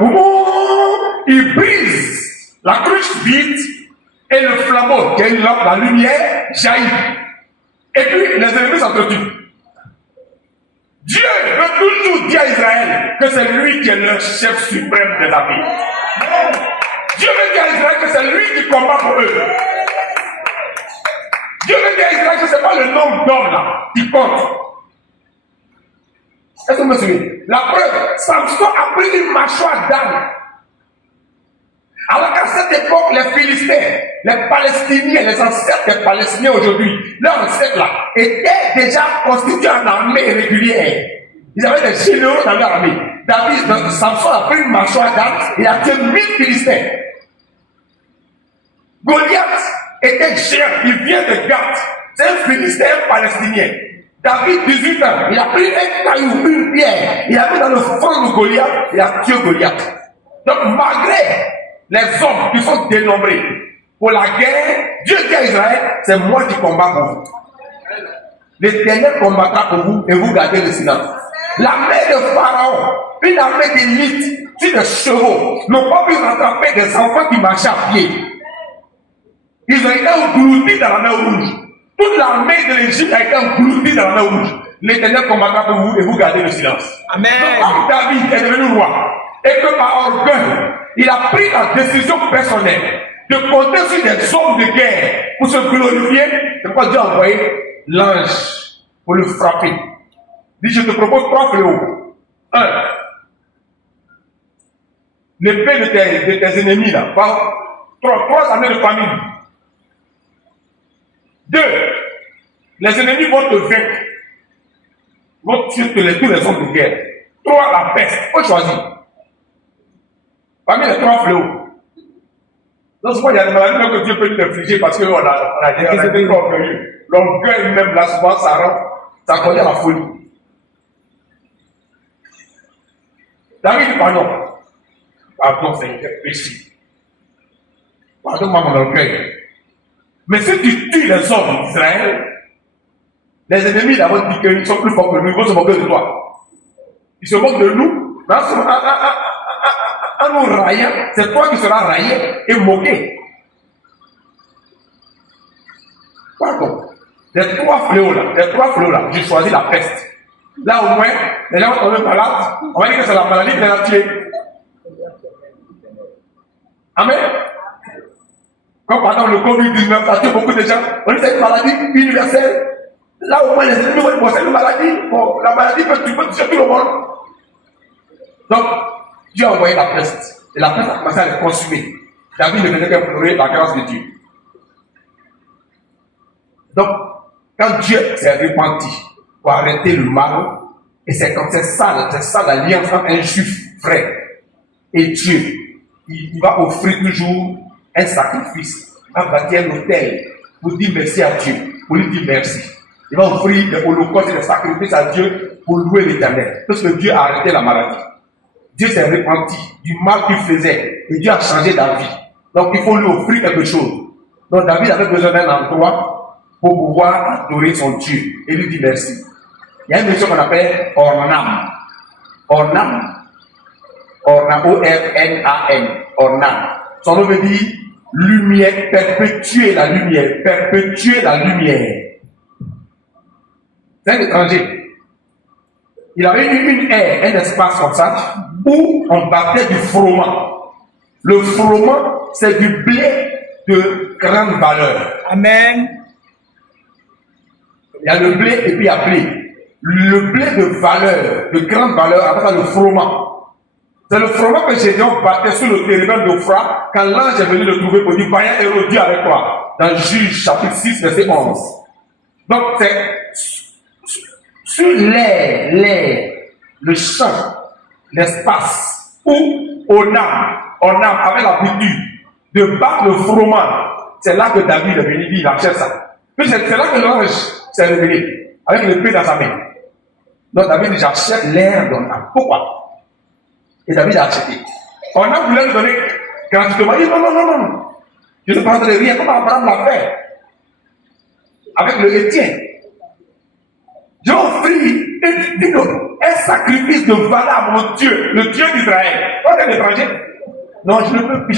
ils brisent la cruche vide et le flambeau, qui est une lampe, la lumière jaillit. Et puis les ennemis s'entretuent. Dieu veut toujours dire à Israël que c'est lui qui est le chef suprême des armées. Dieu veut dire à Israël que c'est lui qui combat pour eux. Dieu veut dire à Israël que ce n'est pas le nombre d'hommes là qui compte. Est-ce que vous me suivez? La preuve, Samson a pris une mâchoire d'âne. Alors qu'à cette époque, les Philistins, les Palestiniens, les ancêtres des Palestiniens aujourd'hui, leurs ancêtres là, étaient déjà constitués en armée régulière. Ils avaient des généraux dans leur armée. Samson a pris une mâchoire d'âne, il a tué 1000 Philistins. Goliath était géant, il vient de Gath. C'est un Philistin palestinien. David, 18 ans, il a pris un caillou, une pierre, il a mis dans le front de Goliath, il a tué Goliath. Donc, malgré les hommes qui sont dénombrés pour la guerre, Dieu dit à Israël, c'est moi qui combats pour vous. L'Éternel combattra pour vous et vous gardez le silence. L'armée de Pharaon, une armée d'élite sur des chevaux, n'ont pas pu rattraper des enfants qui marchaient à pied. Ils ont été engloutis dans la mer Rouge. Toute l'armée de l'Égypte a été engloutie dans la mer Rouge. L'Éternel combattra pour vous et vous gardez le silence. Amen. Donc, David est devenu roi et que par orgueil, il a pris la décision personnelle de compter sur des hommes de guerre pour se glorifier. C'est pourquoi Dieu a envoyé l'ange pour le frapper. Il dit, je te propose 3 fléaux. 1. L'épée de tes ennemis là. 3 années de famine. 2. Les ennemis vont te vaincre. Ils vont tuer tous les hommes de guerre. 3. La peste. Il faut choisir. Parmi les 3 fléaux. Non, souvent, il y a des maladies que Dieu peut nous infliger parce qu'on a dit que c'était trop orgueilleux. L'orgueil même, là, souvent, ça conduit à la folie. David dit pardon. Pardon, c'est un péché. Pardonne-moi mon orgueil. Mais si tu tues les hommes d'Israël, les ennemis d'abord disent qu'ils sont plus forts que nous, ils vont se moquer de toi. Ils se moquent de nous, mais en nous raillant, c'est toi qui seras raillé et moqué. Pardon. Les trois fléaux là, j'ai choisi la peste. Là au moins, les gens vont tomber malades, on va dire que c'est la maladie qui les a tués. Amen. Comme par exemple le Covid-19, ça tue beaucoup de gens, on dit que c'est une maladie universelle. Là au moins les ennemis vont dire c'est une maladie, bon, la maladie peut tuer tout le monde. Donc, Dieu a envoyé la peste. Et la peste a commencé à les consumer. David ne faisait qu'implorer la grâce de Dieu. Donc, quand Dieu s'est repenti pour arrêter le mal, et c'est comme c'est ça l'alliance entre un juif vrai et Dieu. Il va offrir toujours un sacrifice. Il va bâtir un autel pour dire merci à Dieu, pour lui dire merci. Il va offrir des holocaustes et des sacrifices à Dieu pour louer l'Éternel. Parce que Dieu a arrêté la maladie. Dieu s'est repenti du mal qu'il faisait et Dieu a changé d'avis. Donc il faut lui offrir quelque chose. Donc David avait besoin d'un endroit pour pouvoir adorer son Dieu et lui dire merci. Il y a une mission qu'on appelle Ornam. Ornam. Ornam. O-R-N-A-M. Ornam. Son nom veut dire lumière, perpétuer la lumière. Perpétuer la lumière. C'est un étranger. Il avait une aire, un espace comme ça, où on battait du froment. Le froment, c'est du blé de grande valeur. Amen. Il y a le blé et puis il y a blé. Le blé de valeur, de grande valeur, après ça le froment. C'est le froment que Gédéon battait sur le térébinthe d'Ophra quand l'ange est venu le trouver pour dire, vaillant héros, Dieu avec toi. Dans Juge chapitre 6, verset 11. Donc c'est sur l'air, le champ, l'espace où Onam avait l'habitude de battre le froment. C'est là que David est venu dire, il achète ça. Puis c'est là que l'ange s'est révélé, avec l'épée dans sa main. Donc David dit, j'achète l'air d'Onam. Pourquoi? Et David a acheté. Onam voulait lui donner gratuitement. Il dit, non. Je ne prendrai rien, comme Abraham l'a fait. Avec le Hétien. J'ai offert un sacrifice de valeur à mon Dieu, le Dieu d'Israël. Toi, tu es étranger. Non, je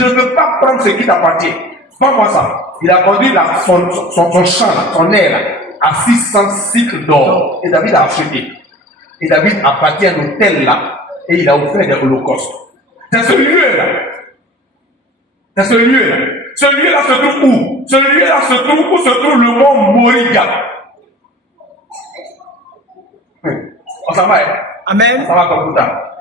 ne peux pas prendre ce qui t'appartient. Prends-moi ça. Il a vendu son champ, son air, à 600 cycles d'or. Et David a acheté. Et David a bâti un hôtel là, et il a offert des holocaustes. C'est ce lieu-là. Ce lieu-là se trouve où? Ce lieu-là se trouve où se trouve le mont Moriga. On s'en va, hein? Amen. Ça va comme ça.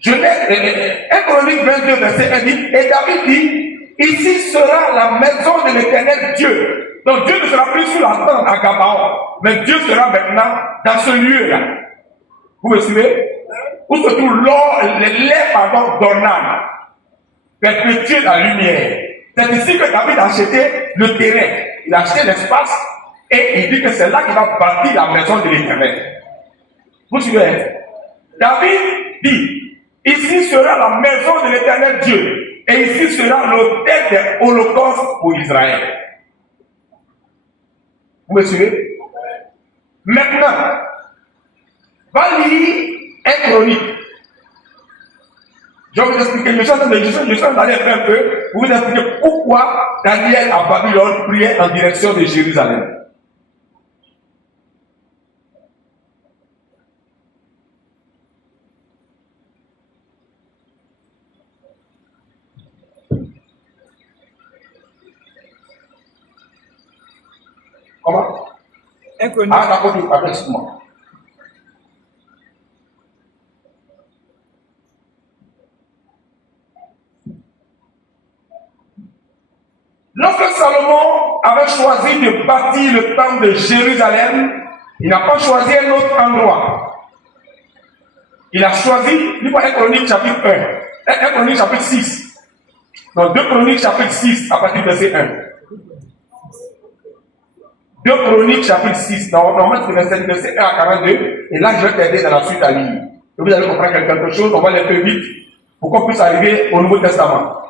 Je l'ai, 1 Chronique 22, verset 1 dit, et David dit, ici sera la maison de l'Éternel Dieu. Donc Dieu ne sera plus sous la tente à Gabaon, mais Dieu sera maintenant dans ce lieu-là. Vous me suivez? Où se trouve l'or, l'air d'Ornan, perpétuer la lumière. C'est ici que David a acheté le terrain, il a acheté l'espace, et il dit que c'est là qu'il va bâtir la maison de l'Éternel. Vous suivez? David dit, ici sera la maison de l'Éternel Dieu, et ici sera l'autel des holocaustes pour Israël. Vous me suivez? Maintenant, va lire 1 Chronique. Je vais vous expliquer, je suis en train d'aller un peu pour vous expliquer pourquoi Daniel à Babylone priait en direction de Jérusalem. Comment? Ah, d'accord, excuse-moi. Lorsque Salomon avait choisi de bâtir le temple de Jérusalem, il n'a pas choisi un autre endroit. Il a choisi, lis-moi 1 Chronique chapitre 1, 1 Chronique chapitre 6. Dans 2 Chroniques chapitre 6, à partir du verset 1. 2 Chroniques chapitre 6, normalement c'est le verset 1 à 42, et là je vais t'aider dans la suite à lire. Et vous allez comprendre quelque chose, on va aller un peu vite, pour qu'on puisse arriver au Nouveau Testament.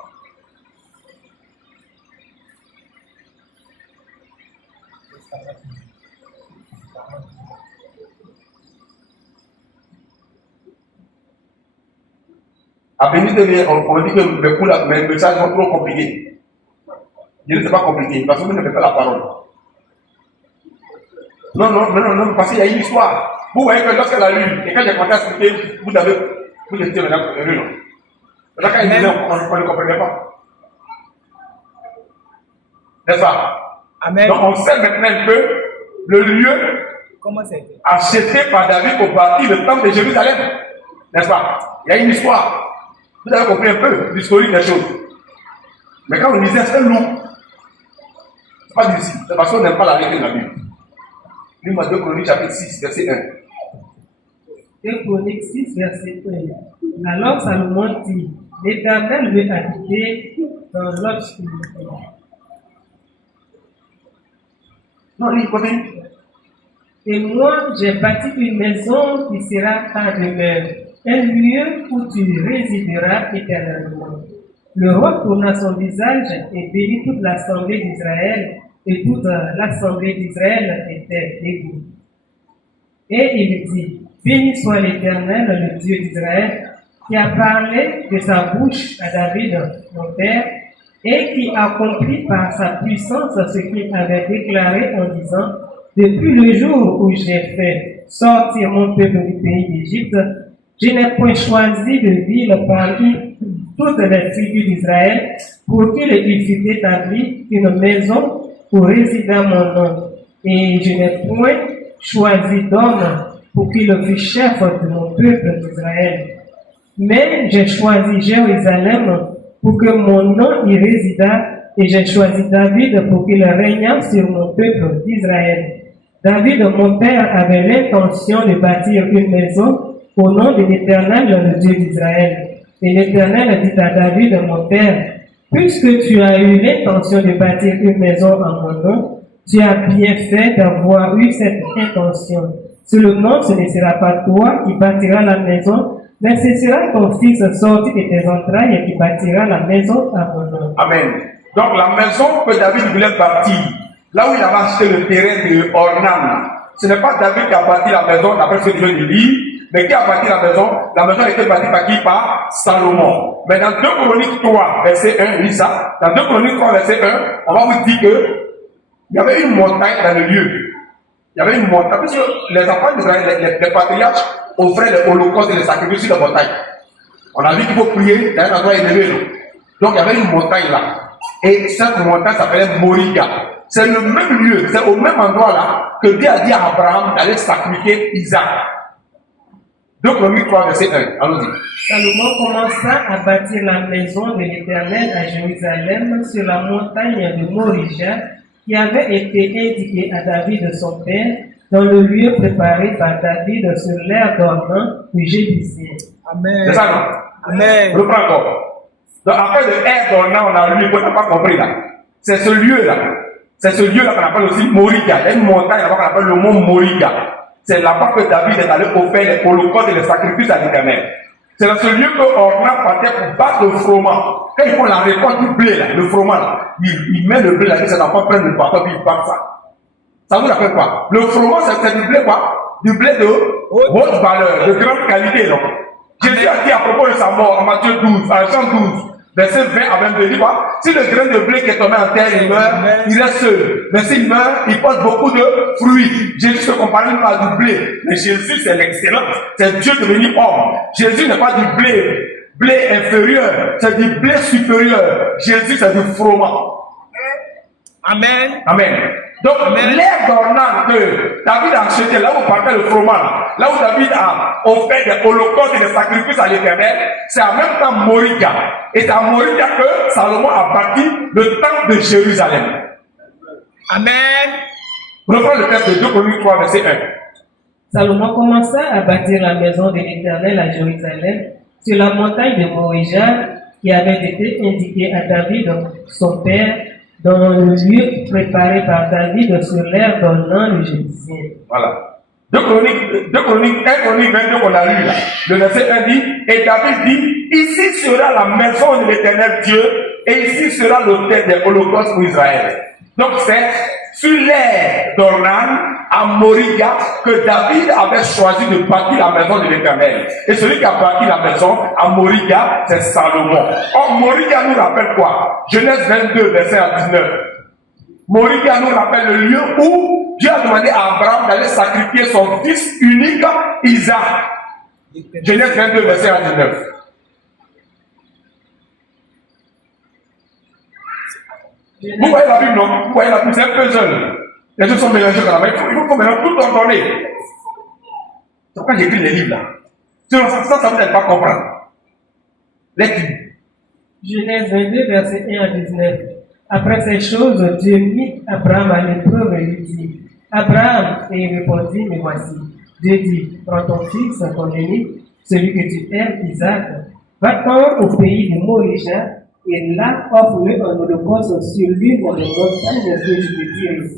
À Béni TV, on dit que les messages sont trop compliqués. Je ne sais pas compliqué, parce que vous ne faites pas la parole. Non, parce qu'il y a une histoire. Vous voyez que lorsqu'elle a lu, et quand j'ai commencé à expliquer, vous étiez maintenant heureux, non? Là, quand il disait, on ne comprenait pas. N'est-ce pas? Amen. Donc, on sait maintenant que le lieu Comment c'est? acheté par David pour bâtir le temple de Jérusalem. N'est-ce pas? Il y a une histoire. Vous avez compris un peu l'historique des choses. Mais quand on lisait, c'est long. C'est pas difficile. C'est parce qu'on n'aime pas la règle de la Bible. Lis-moi 2 Chroniques chapitre 6, verset 1. 2 Chroniques 6, verset 1. Alors Salomon dit, l'Éternel veut habiter dans l'obscurité. Non, lis, continue. Et moi, j'ai bâti une maison qui sera ta demeure, un lieu où tu résideras éternellement. Le roi tourna son visage et bénit toute l'assemblée d'Israël, et toute l'assemblée d'Israël était debout. Et il dit, béni soit l'Éternel, le Dieu d'Israël, qui a parlé de sa bouche à David, mon père, et qui accomplit par sa puissance ce qu'il avait déclaré en disant, depuis le jour où j'ai fait sortir mon peuple du pays d'Égypte, je n'ai point choisi de ville parmi toutes les tribus d'Israël pour qu'il y fût établi une maison où résida mon nom. Et je n'ai point choisi d'homme pour qu'il fût chef de mon peuple d'Israël. Mais j'ai choisi Jérusalem pour que mon nom y résidât, et j'ai choisi David pour qu'il régnât sur mon peuple d'Israël. David, mon père, avait l'intention de bâtir une maison au nom de l'Éternel, le Dieu d'Israël. Et l'Éternel dit à David, mon père, puisque tu as eu l'intention de bâtir une maison en mon nom, tu as bien fait d'avoir eu cette intention. Seulement, ce ne sera pas toi qui bâtiras la maison, mais ce sera ton fils sorti de tes entrailles qui bâtira la maison à mon nom. Amen. Donc la maison que David voulait bâtir, là où il avait acheté le terrain de Ornan, ce n'est pas David qui a bâti la maison, d'après ce que je viens de lire, mais qui a bâti la maison a été bâtie par qui? Par Salomon. Mais dans 2 Chroniques 3, verset 1, lis ça, dans 2 Chroniques 3, verset 1, on va vous dire que il y avait une montagne dans le lieu. Il y avait une montagne, parce que les enfants d'Israël, les patriarches offraient les holocaustes et les sacrifices sur la montagne. On a dit qu'il faut prier dans un endroit élevé. Donc il y avait une montagne là. Et cette montagne s'appelait Moriga. C'est le même lieu, c'est au même endroit là que Dieu a dit à Abraham d'aller sacrifier Isaac. 2 Chroniques 3, verset 1. Allons-y. Salomon commença à bâtir la maison de l'Éternel à Jérusalem sur la montagne de Morija, qui avait été indiquée à David son père, dans le lieu préparé par David sur l'aire d'Ornan du Jébusien. Amen. C'est ça, non? Amen. Je reprends encore. Donc après le air d'Ornan, on a lu, on n'a pas compris là. C'est ce lieu-là. C'est ce lieu-là qu'on appelle aussi Moriga. Il y a une montagne là-bas qu'on appelle le mont Moriga. C'est là-bas que David est allé offrir les holocaustes et les sacrifices à l'Éternel. C'est dans ce lieu que Ornan partait pour battre le froment. Quand ils font la récolte du blé, là, le froment, là, il met le blé là, et ses enfants prennent le bâton et ils battent ça. Ça vous rappelle quoi? Le froment, c'est du blé quoi? Du blé de haute valeur, de grande qualité. Donc. Jésus a dit à propos de sa mort, en Matthieu 12, en Jean 12, verset 20 à 22, il dit quoi? Si le grain de blé qui est tombé en terre, il meurt, il reste seul. Mais s'il meurt, il porte beaucoup de fruits. Jésus se compare même pas du blé. Mais Jésus, c'est l'excellence. C'est Dieu devenu homme. Jésus n'est pas du blé inférieur. C'est du blé supérieur. Jésus, c'est du froment. Amen. Amen. Donc, l'air d'Ornan que David a acheté, là où partait le froment, là où David a offert des holocaustes et des sacrifices à l'Éternel, c'est en même temps Moriga. Et c'est à Moriga que Salomon a bâti le temple de Jérusalem. Amen. Reprends le texte de 2 Chroniques 3, verset 1. Salomon commença à bâtir la maison de l'Éternel à Jérusalem, sur la montagne de Morija, qui avait été indiqué à David, son père, dans le lieu préparé par David sur l'air donnant le Jébusien. Voilà. 1 Chronique 22 qu'on a lu là. Le verset 1 dit, et David dit, ici sera la maison de l'Éternel Dieu, et ici sera l'autel des holocaustes pour Israël. Donc c'est sur l'air d'Ornan, à Moriga, que David avait choisi de bâtir la maison de l'Éternel. Et celui qui a bâti la maison à Moriga, c'est Salomon. Or, Moriga nous rappelle quoi? Genèse 22, verset 19. Moriga nous rappelle le lieu où Dieu a demandé à Abraham d'aller sacrifier son fils unique, Isaac. Genèse 22, verset 19. Vous voyez la Bible, non? Vous voyez la Bible, c'est un peu jeune. Les choses sont mélangées dans la main. Il faut maintenant tout ordonner. C'est pourquoi j'écris les livres là. Sinon, ça vous n'allez pas comprendre. Lecture. Genèse 22, verset 1 à 19. Après ces choses, Dieu mit Abraham à l'épreuve et lui dit, Abraham, et il répondit, me voici. Dieu dit, prends ton fils, ton aîné, celui que tu aimes, Isaac, va-t'en au pays de Morija, et là, offre-le un holocauste sur l'une des montagnes que je te dirai.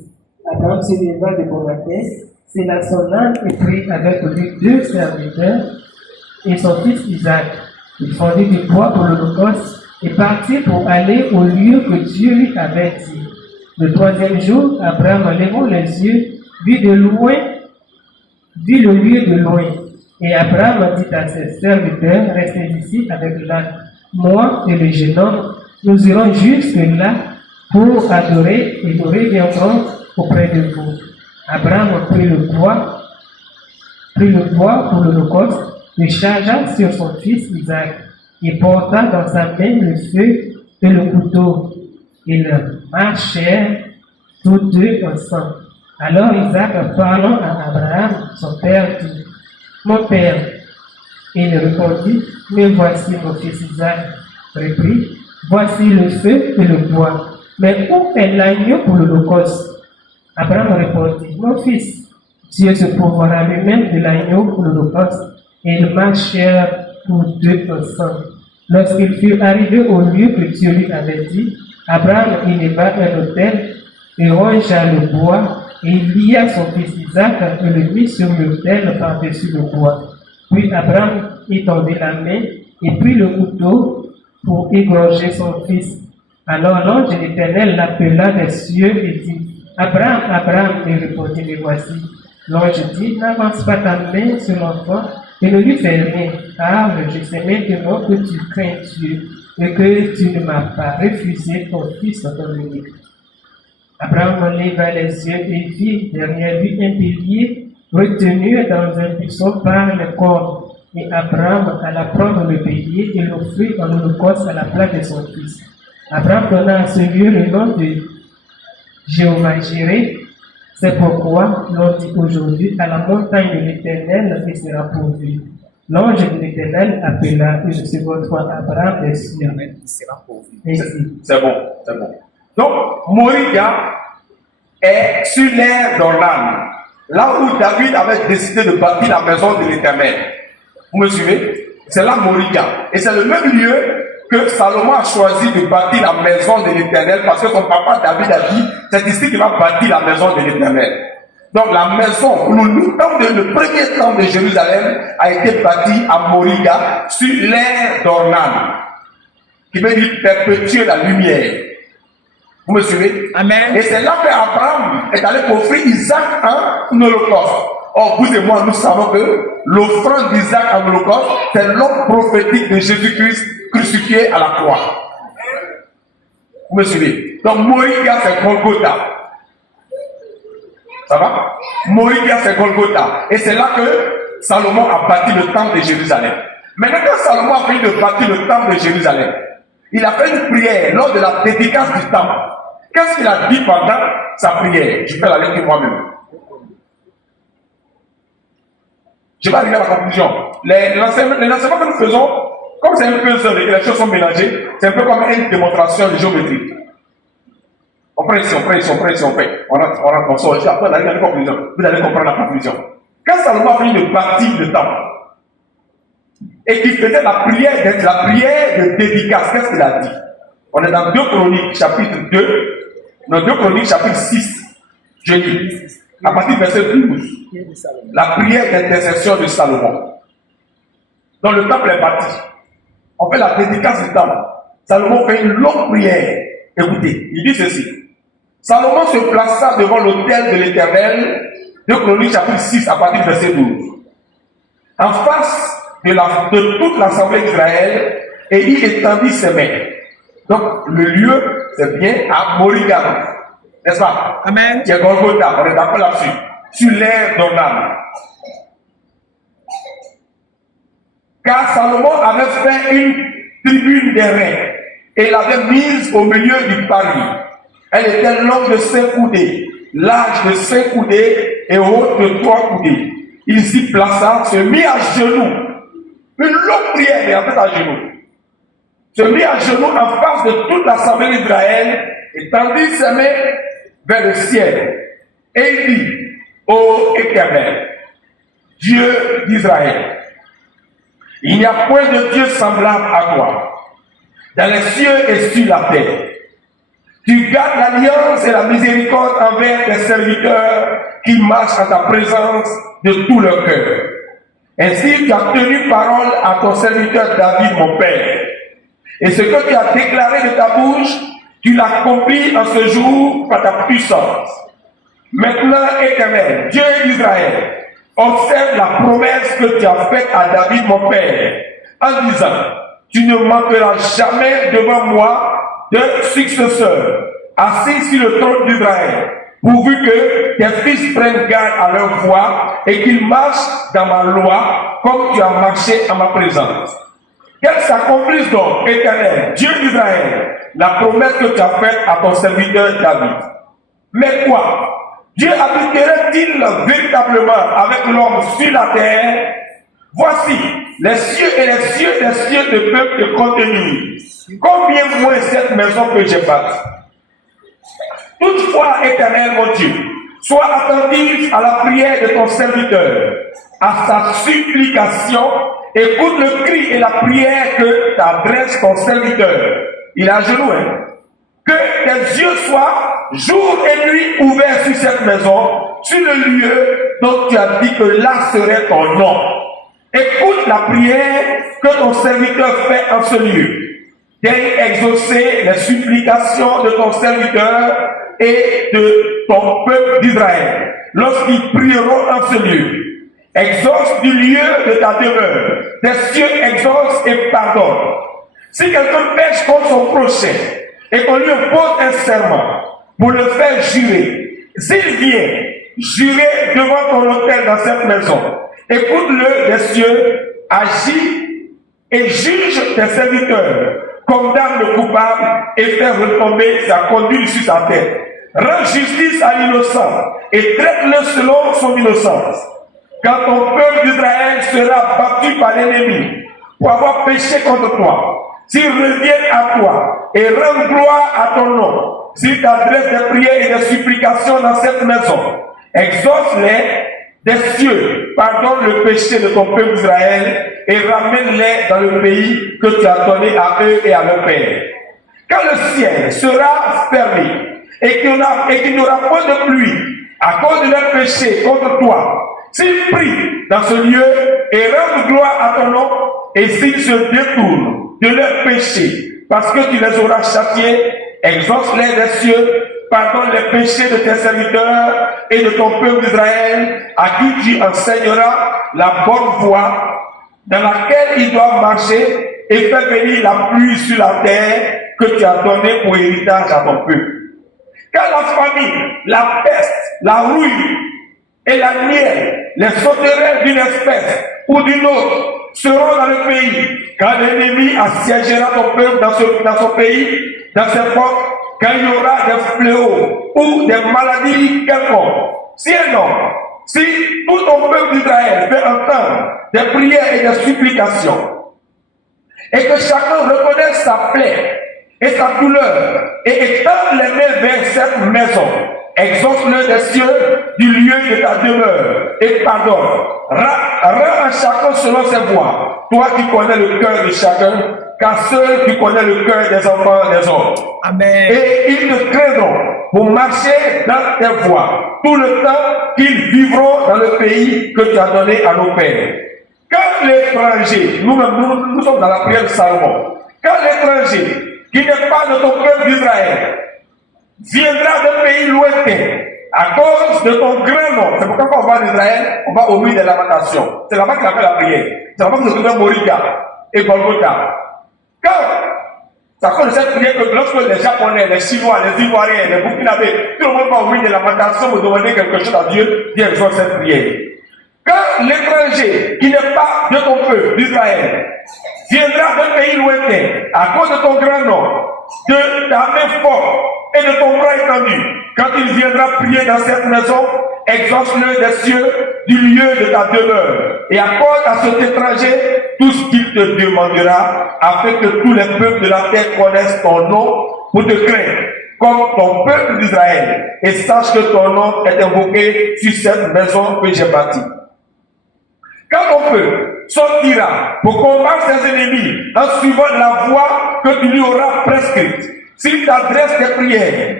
Abraham se leva de bon matin, s'éla son âne et prit avec lui 2 serviteurs et son fils Isaac. Il fondit du bois pour l'holocauste et partit pour aller au lieu que Dieu lui avait dit. Le 3e jour, Abraham, en levant les yeux, vit le lieu de loin. Et Abraham dit à ses serviteurs, restez ici avec l'âne. Moi et le jeune homme, nous irons jusque là pour adorer et nous reviendrons auprès de vous. Abraham prit le bois pour l'holocauste, le chargea sur son fils Isaac, et porta dans sa main le feu et le couteau. Ils marchèrent tous deux ensemble. Alors Isaac, parlant à Abraham, son père, dit, mon père. Et il répondit, mais voici mon fils Isaac. Reprit, voici le feu et le bois. Mais où est l'agneau pour l'holocauste? Abraham répondit, mon fils, Dieu se pourvoira lui-même de l'agneau pour l'holocauste. Et ils marchèrent tous deux ensemble. Lorsqu'ils furent arrivés au lieu que Dieu lui avait dit, Abraham éleva un autel et rongea le bois, et il lia son fils Isaac et le mit sur l'autel par-dessus le bois. Puis Abraham étendit la main et prit le couteau pour égorger son fils. Alors l'ange de l'Éternel l'appela des cieux et dit, Abraham, Abraham, il répondit, me voici. L'ange dit, n'avance pas ta main sur l'enfant et ne lui fais rien, car je sais maintenant que tu crains Dieu et que tu ne m'as pas refusé ton fils, ton unique. Abraham leva les yeux et vit derrière lui un pilier retenu dans un buisson par les cornes. Et Abraham alla prendre le bélier et l'offrit en holocauste à la place de son fils. Abraham donna à ce lieu le nom de Jéhovah Jireh. C'est pourquoi l'on dit aujourd'hui à la montagne de l'Éternel il sera pourvu. L'ange de l'Éternel appela une seconde fois Abraham des cieux. C'est bon, c'est bon. Donc, Moriga est sur l'air d'Ornan, là où David avait décidé de bâtir la maison de l'Éternel. Vous me suivez? C'est là Moriga. Et c'est le même lieu que Salomon a choisi de bâtir la maison de l'Éternel parce que son papa David a dit, c'est ici qu'il va bâtir la maison de l'Éternel. Donc la maison, le premier temple de Jérusalem a été bâti à Moriga sur l'air d'Ornan, qui veut dire perpétuer la lumière. Vous me suivez? Amen. Et c'est là qu'Abraham est allé offrir Isaac en holocauste. Or, vous et moi, nous savons que l'offrande d'Isaac en holocauste, c'est l'homme prophétique de Jésus-Christ crucifié à la croix. Vous me suivez? Donc, Moriga, c'est Golgotha. Ça va? Moriga, c'est Golgotha. Et c'est là que Salomon a bâti le temple de Jérusalem. Maintenant, quand Salomon a fini de bâtir le temple de Jérusalem, il a fait une prière lors de la dédicace du temple. Qu'est-ce qu'il a dit pendant sa prière? Je fais la lecture moi-même. Je vais arriver à la conclusion. L'enseignement que nous faisons, comme c'est un peu seul et que les choses sont mélangées, c'est un peu comme une démonstration de géométrie. On prend ici, on prend ici, on prend ici, on fait. On sort ici, après on arrive à la conclusion. Vous allez comprendre la conclusion. Quand Salomon a fini de bâtir le temple, et qui faisait la prière de dédicace. Qu'est-ce qu'il a dit? On est dans 2 Chroniques, chapitre 2, dans 2 Chroniques, chapitre 6. Je lis, à partir du verset 12, la prière d'intercession de Salomon. Dans le temple est bâti. On fait la dédicace du temple. Salomon fait une longue prière. Écoutez, il dit ceci. Salomon se plaça devant l'autel de l'Éternel, 2 Chroniques chapitre 6 à partir du verset 12. En face de toute l'assemblée d'Israël, et il étendit ses mains. Donc le lieu, c'est bien à Morigan. N'est-ce pas? Amen. Qui est Golgotha, on est d'accord là-dessus. Sur l'air d'Ornan. Car Salomon avait fait une tribune des reins et l'avait mise au milieu du parvis. Elle était longue de 5 coudées, large de 5 coudées et haute de 3 coudées. Il s'y plaça, se mit à genoux. Une longue prière, mais en fait à genoux. Se mit à genoux en face de toute l'assemblée d'Israël et tendit ses mains vers le ciel. Et il dit, ô Éternel, Dieu d'Israël, il n'y a point de Dieu semblable à toi, dans les cieux et sur la terre. Tu gardes l'alliance et la miséricorde envers tes serviteurs qui marchent en ta présence de tout leur cœur. Ainsi, tu as tenu parole à ton serviteur David, mon père. Et ce que tu as déclaré de ta bouche, tu l'accomplis en ce jour par ta puissance. Maintenant, Éternel, Dieu d'Israël, observe la promesse que tu as faite à David, mon père, en disant, tu ne manqueras jamais devant moi de successeur, assis sur le trône d'Israël, pourvu que tes fils prennent garde à leur voie et qu'ils marchent dans ma loi comme tu as marché en ma présence. Qu'elle s'accomplisse donc, Éternel, Dieu d'Israël, la promesse que tu as faite à ton serviteur David. Mais quoi? Dieu habiterait-il véritablement avec l'homme sur la terre? Voici, les cieux et les cieux des cieux ne peuvent te contenir. Combien moins cette maison que j'ai bâtie? Toutefois, Éternel mon Dieu, sois attentif à la prière de ton serviteur, à sa supplication, écoute le cri et la prière que t'adresse ton serviteur. Il a genoux, hein? Que tes yeux soient jour et nuit ouverts sur cette maison, sur le lieu dont tu as dit que là serait ton nom. Écoute la prière que ton serviteur fait en ce lieu. Daigne exaucer les supplications de ton serviteur et de ton peuple d'Israël lorsqu'ils prieront en ce lieu. Exauce du lieu de ta demeure. Tes cieux exaucent et pardonne. Si quelqu'un pêche contre son prochain et qu'on lui pose un serment pour le faire jurer, s'il vient jurer devant ton autel dans cette maison, écoute-le des cieux, agis et juge tes serviteurs, condamne le coupable et fais retomber sa conduite sur sa tête. Rends justice à l'innocent et traite-le selon son innocence. Quand ton peuple d'Israël sera battu par l'ennemi pour avoir péché contre toi, s'ils reviennent à toi et rendent gloire à ton nom, s'ils t'adressent des prières et des supplications dans cette maison, exauce-les des cieux, pardonne le péché de ton peuple d'Israël et ramène-les dans le pays que tu as donné à eux et à leur père. Quand le ciel sera fermé et qu'il n'y aura pas de pluie à cause de leur péché contre toi, s'ils prient dans ce lieu et rendent gloire à ton nom, et s'ils se détournent de leur péché, parce que tu les auras châtiés, exauce-les des cieux, pardonne les péchés de tes serviteurs et de ton peuple d'Israël, à qui tu enseigneras la bonne voie dans laquelle ils doivent marcher, et fais venir la pluie sur la terre que tu as donnée pour héritage à ton peuple. Quand la famine, la peste, la rouille et la nielle, les sauterelles d'une espèce ou d'une autre seront dans le pays, quand l'ennemi assiégera ton peuple dans son pays, dans ses portes, quand il y aura des fléaux ou des maladies quelconques. Si un homme, si tout ton peuple d'Israël fait entendre des prières et des supplications, et que chacun reconnaisse sa plaie et sa douleur, et étende les mains vers cette maison, exauce-le des cieux du lieu de ta demeure et pardonne. Rends à chacun selon ses voies. Toi qui connais le cœur de chacun, car seul tu connais le cœur des enfants des hommes. Amen. Et ils te craindront pour marcher dans tes voies tout le temps qu'ils vivront dans le pays que tu as donné à nos pères. Quand l'étranger, nous sommes dans la prière de Salomon, quand l'étranger qui n'est pas de ton peuple d'Israël viendra d'un pays lointain à cause de ton grand nom, c'est pourquoi quand on va en Israël, on va au milieu des lamentations. C'est là-bas qu'il appelle la prière. C'est là-bas que nous trouvons Moriga et Golgotha. Quand ça cause de cette prière que lorsque les Japonais, les Chinois, les Ivoiriens, les Burkinabés, tout le monde va au milieu des lamentations pour demander quelque chose à Dieu, Dieu exauce cette prière. Quand l'étranger qui n'est pas de ton peuple d'Israël viendra d'un pays lointain à cause de ton grand nom, de ta main forte et de ton bras étendu, quand il viendra prier dans cette maison, exauce-le des cieux du lieu de ta demeure et accorde à cet étranger tout ce qu'il te demandera afin que tous les peuples de la terre connaissent ton nom pour te craindre comme ton peuple d'Israël et sache que ton nom est invoqué sur cette maison que j'ai bâtie. Quand ton peuple sortira pour combattre ses ennemis en suivant la voie que tu lui auras prescrite, s'il t'adresse des prières,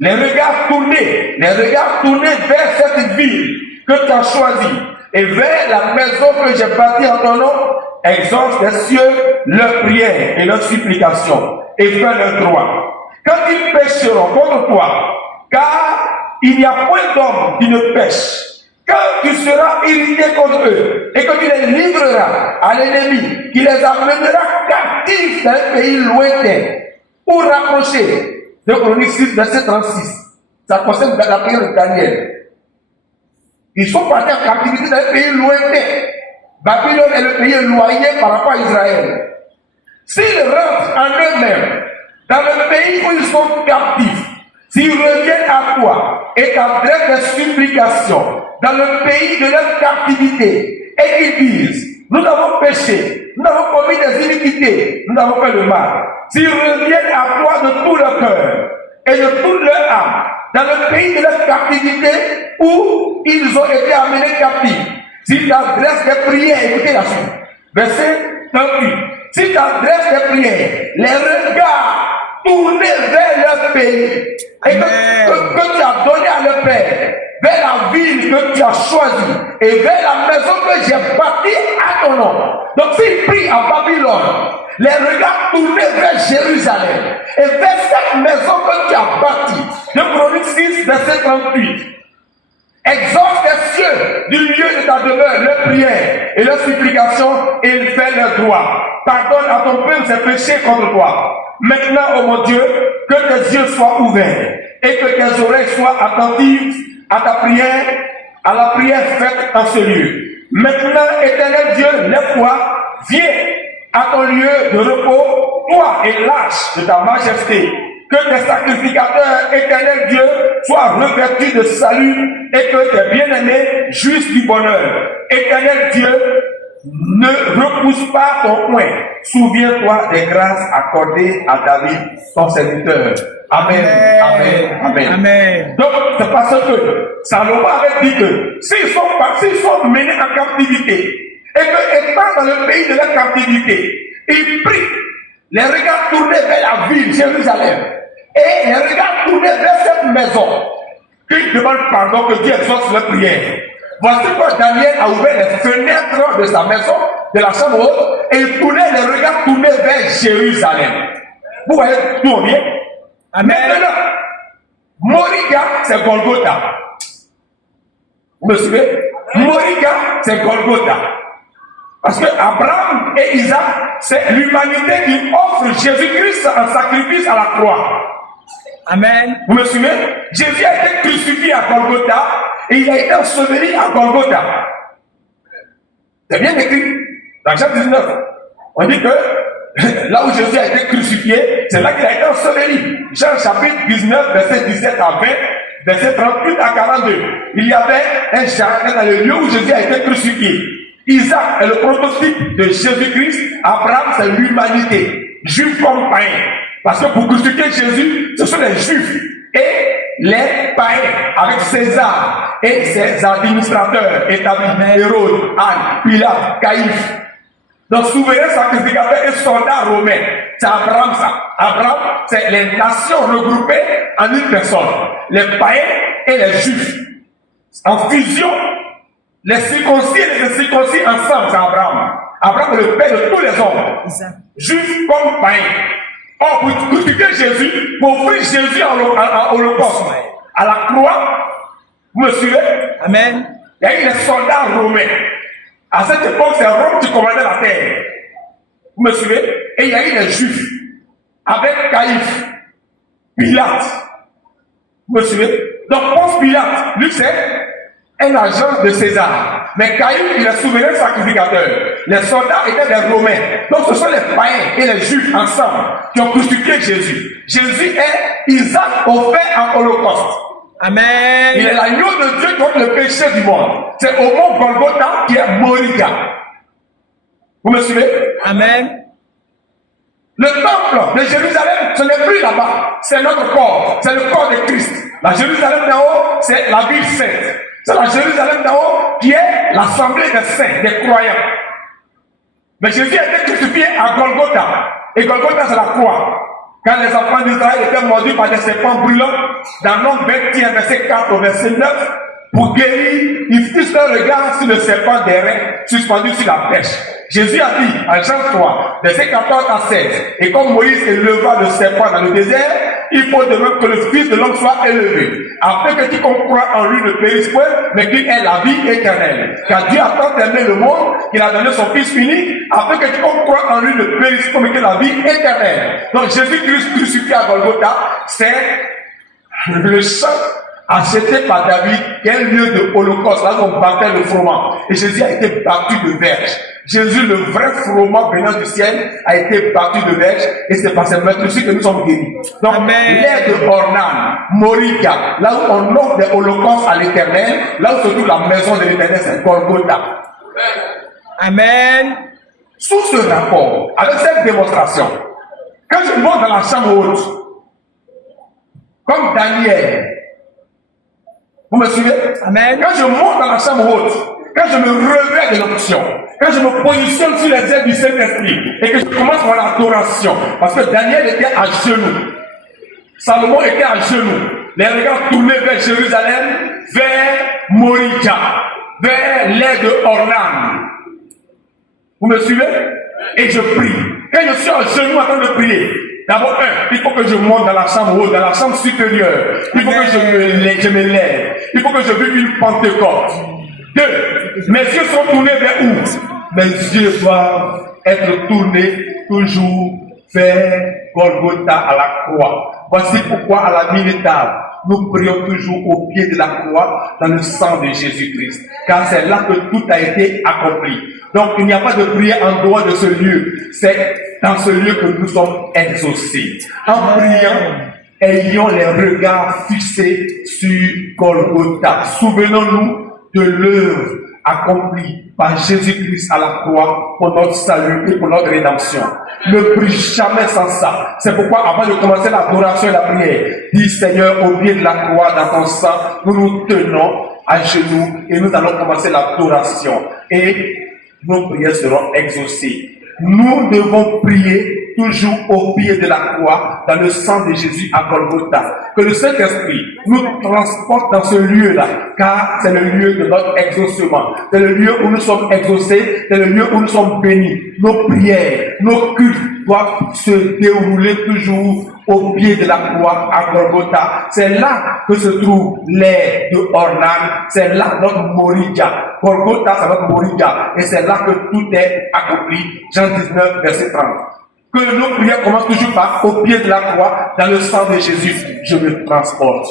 les regards tournés vers cette ville que tu as choisie et vers la maison que j'ai bâtie en ton nom, exauce des cieux leurs prières et leurs supplications et fais leur droit. Quand ils pécheront contre toi, car il n'y a point d'homme qui ne pêche, quand tu seras irrité contre eux et que tu les livreras à l'ennemi, qui les amènera captifs dans un pays lointain, ou rapprochés, de Chroniques 6, verset 36. Ça concerne la prière de Daniel. Ils sont partis en captivité dans un pays lointain. Babylone est le pays éloigné par rapport à Israël. S'ils rentrent en eux-mêmes, dans le pays où ils sont captifs, s'ils reviennent à toi et t'adressent des supplications dans le pays de leur captivité et qu'ils disent, nous avons péché, nous avons commis des iniquités, nous avons fait le mal. S'ils reviennent à toi de tout leur cœur et de toute leur âme, dans le pays de leur captivité où ils ont été amenés captifs, s'ils t'adressent des prières, écoutez la suite, verset 38, s'ils t'adressent des prières, les regards tournés vers leur pays, et que tu as donné à leur père, vers la ville que tu as choisie, et vers la maison que j'ai bâtie à ton nom. Donc s'ils prient à Babylone, les regards tournés vers Jérusalem, et vers cette maison que tu as bâtie, de Chroniques 6, verset 38, exauce les cieux du lieu de ta demeure, leurs prières et leurs supplications, et il fait leur droit. Pardonne à ton peuple ses péchés contre toi. Maintenant, ô mon Dieu, que tes yeux soient ouverts et que tes oreilles soient attentives à ta prière, à la prière faite en ce lieu. Maintenant, éternel Dieu, lève-toi, viens à ton lieu de repos, toi et lâche de ta majesté. Que tes sacrificateurs, éternel Dieu, soient revêtus de salut et que tes bien-aimés jouissent du bonheur. Éternel Dieu, ne repousse pas ton poing. Souviens-toi des grâces accordées à David, ton serviteur. Amen. Amen. Amen. Amen. Donc, c'est parce que Salomon avait dit que s'ils sont menés en captivité et que étant dans le pays de la captivité, ils prient, les regards tournés vers la ville, Jérusalem, et les regards tournés vers cette maison, qu'ils demandent pardon, que Dieu exauce leur prière. Voici que Daniel a ouvert les fenêtres de sa maison, de la chambre haute, et il tournait les regards tournés vers Jérusalem. Vous voyez d'où on vient? Amen. Maintenant, Moriga, c'est Golgotha. Vous me suivez? Moriga, c'est Golgotha. Parce que Abraham et Isaac, c'est l'humanité qui offre Jésus-Christ en sacrifice à la croix. Amen. Vous me suivez? Jésus a été crucifié à Golgotha et il a été enseveli à Golgotha. C'est bien écrit dans Jean 19. On dit que là où Jésus a été crucifié, c'est là qu'il a été enseveli. Jean chapitre 19, verset 17 à 20, verset 38 à 42. Il y avait un jardin dans le lieu où Jésus a été crucifié. Isaac est le prototype de Jésus-Christ. Abraham, c'est l'humanité. Juif comme païen. Parce que pour crucifier Jésus, ce sont les Juifs. Et les païens avec César et ses administrateurs établis, Hérode, Anne, Pilate, Caïphe. Donc, souverain sacrificateur et soldat romain. C'est Abraham ça. Abraham, c'est les nations regroupées en une personne. Les païens et les juifs. En fusion, les circoncis et les incirconcis ensemble, c'est Abraham. Abraham est le père de tous les hommes. Juifs comme païens. Or, pour crucifier Jésus, pour offrir Jésus à l'Holocauste, à la croix, vous me suivez? Amen. Il y a eu les soldats romains. À cette époque, c'est Rome qui commandait la terre. Vous me suivez? Et il y a eu les Juifs, avec Caïphe, Pilate. Vous me suivez? Donc, Ponce Pilate, lui, c'est un agent de César. Mais Caïphe, il est souverain sacrificateur. Les soldats étaient des Romains. Donc, ce sont les païens et les Juifs ensemble qui ont crucifié Jésus. Jésus est Isaac offert en Holocauste. Amen. Il est l'agneau de Dieu contre le péché du monde. C'est au mont Golgotha qui est Moriga. Vous me suivez? Amen. Le temple de Jérusalem, ce n'est plus là-bas. C'est notre corps. C'est le corps de Christ. La Jérusalem d'en haut, c'est la ville sainte. C'est la Jérusalem d'en haut qui est l'assemblée des saints, des croyants. Mais Jésus a été crucifié à Golgotha. Et Golgotha, c'est la croix. Quand les enfants d'Israël étaient mordus par des serpents brûlants, dans Nombre 21, verset 4 au verset 9, pour guérir, ils fixent leur regard sur le serpent d'airain suspendu sur la pêche. Jésus a dit en Jean 3, verset 14 à 16, et comme Moïse éleva le serpent dans le désert, il faut de même que le Fils de l'homme soit élevé, afin que quiconque croit en lui ne périsse point, mais qu'il ait la vie éternelle. Car Dieu a tant aimé le monde qu'il a donné son Fils unique, afin que quiconque croit en lui ne périsse point, mais qu'il ait la vie éternelle. Donc Jésus-Christ crucifié à Golgotha, c'est le champ acheté par David, qui est un lieu de holocauste, là où on battait le froment. Et Jésus a été battu de verge. Jésus, le vrai froment venant du ciel, a été battu de verge, et c'est par cette maîtrise que nous sommes guéris. Donc, l'air de Ornan, Morica, là où on offre des holocaustes à l'éternel, là où se trouve la maison de l'éternel, c'est Golgotha. Amen. Sous ce rapport, avec cette démonstration, quand je monte dans la chambre haute, comme Daniel, vous me suivez? Amen. Quand je monte dans la chambre haute, quand je me réveille de l'onction, quand je me positionne sur les ailes du Saint-Esprit et que je commence mon adoration, parce que Daniel était à genoux, Salomon était à genoux, les regards tournés vers Jérusalem, vers Morica, vers l'air de Ornan. Vous me suivez? Et je prie. Quand je suis à genoux en train de prier, d'abord, il faut que je monte dans la chambre haute, dans la chambre supérieure. Il faut que je me lève. Il faut que je vive une Pentecôte. 2. Mes yeux sont tournés vers où? Mes yeux doivent être tournés toujours vers Golgotha à la croix. Voici pourquoi à la mi-étape, nous prions toujours au pied de la croix dans le sang de Jésus-Christ. Car c'est là que tout a été accompli. Donc il n'y a pas de prière en dehors de ce lieu. C'est dans ce lieu que nous sommes exaucés. En priant, ayons les regards fixés sur Golgotha. Souvenons-nous de l'œuvre accomplie par Jésus-Christ à la croix pour notre salut et pour notre rédemption. Ne prie jamais sans ça. C'est pourquoi avant de commencer l'adoration et la prière, dis Seigneur, au pied de la croix, dans ton sang, nous nous tenons à genoux et nous allons commencer l'adoration. Et nos prières seront exaucées. Nous devons prier toujours au pied de la croix, dans le sang de Jésus à Golgotha. Que le Saint-Esprit nous transporte dans ce lieu-là, car c'est le lieu de notre exaucement. C'est le lieu où nous sommes exaucés, c'est le lieu où nous sommes bénis. Nos prières, nos cultes doivent se dérouler toujours au pied de la croix à Golgotha. C'est là que se trouve l'air de Ornan. C'est là notre Morica. Golgotha, c'est notre Morica. Et c'est là que tout est accompli. Jean 19, verset 30. Que nos prières commencent toujours par au pied de la croix, dans le sang de Jésus. Je me transporte.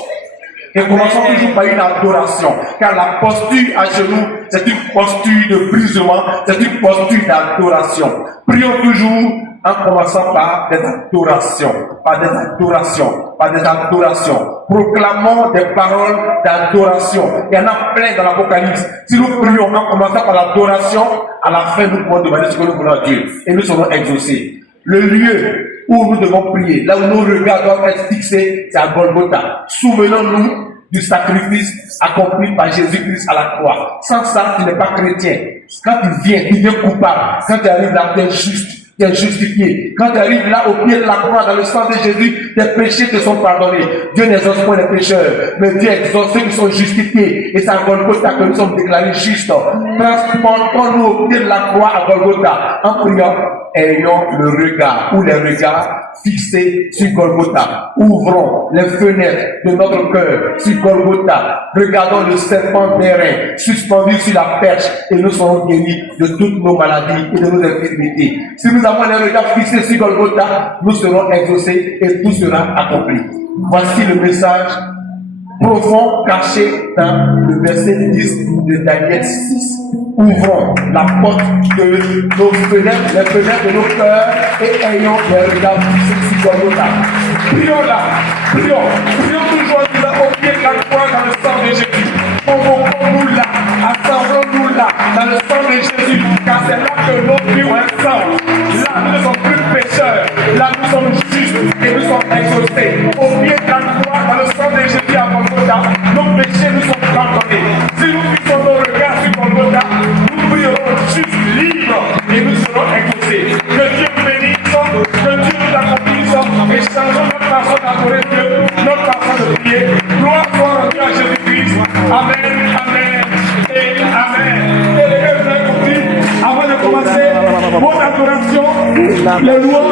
Et commençons toujours par une adoration. Car la posture à genoux, c'est une posture de brisement, c'est une posture d'adoration. Prions toujours en commençant par des adorations, par des adorations, par des adorations. Proclamons des paroles d'adoration. Il y en a plein dans l'Apocalypse. Si nous prions en commençant par l'adoration, à la fin nous pouvons demander ce que nous voulons à Dieu. Et nous serons exaucés. Le lieu où nous devons prier, là où nos regards doivent être fixés, c'est à Golgotha. Souvenons-nous du sacrifice accompli par Jésus-Christ à la croix. Sans ça, tu n'es pas chrétien. Quand tu viens coupable. Quand tu arrives là, tu es juste. Tu es justifié. Quand tu arrives là au pied de la croix, dans le sang de Jésus, tes péchés te sont pardonnés. Dieu n'exauce pas les pécheurs, mais Dieu exauce ceux qui sont justifiés. Et c'est à Golgotha que nous sommes déclarés justes. Transportons-nous au pied de la croix à Golgotha en priant. Ayons le regard ou les regards fixés sur Golgotha. Ouvrons les fenêtres de notre cœur sur Golgotha. Regardons le serpent d'airain suspendu sur la perche et nous serons guéris de toutes nos maladies et de nos infirmités. Si nous avons les regards fixés sur Golgotha, nous serons exaucés et tout sera accompli. Voici le message profond caché dans le verset 10 de Daniel 6. Ouvrons la porte de nos fenêtres, les fenêtres de nos cœurs et ayons les regards fixés sur Golgotha. Prions là, prions toujours au pied de la croix dans le sang de Jésus. Convoquons-nous là, assemblons-nous là dans le sang de Jésus, car c'est là que nos vies ont un sens. Là, nous ne sommes plus pécheurs, là, nous sommes justes et nous sommes exaucés. Au pied de la croix, dans le sang de Jésus à Golgotha, nos péchés nous sont pardonnés. Si nous fixons nos regards sur Golgotha, nous prierons juste libres et nous serons exaucés. Que Dieu nous bénisse, que Dieu nous accomplisse et changeons notre façon d'adorer Dieu, notre façon de prier. Gloire soit rendue à Jésus-Christ. Amen, amen et amen. Et les gars, vous avez compris, avant de commencer, votre adoration, les louanges.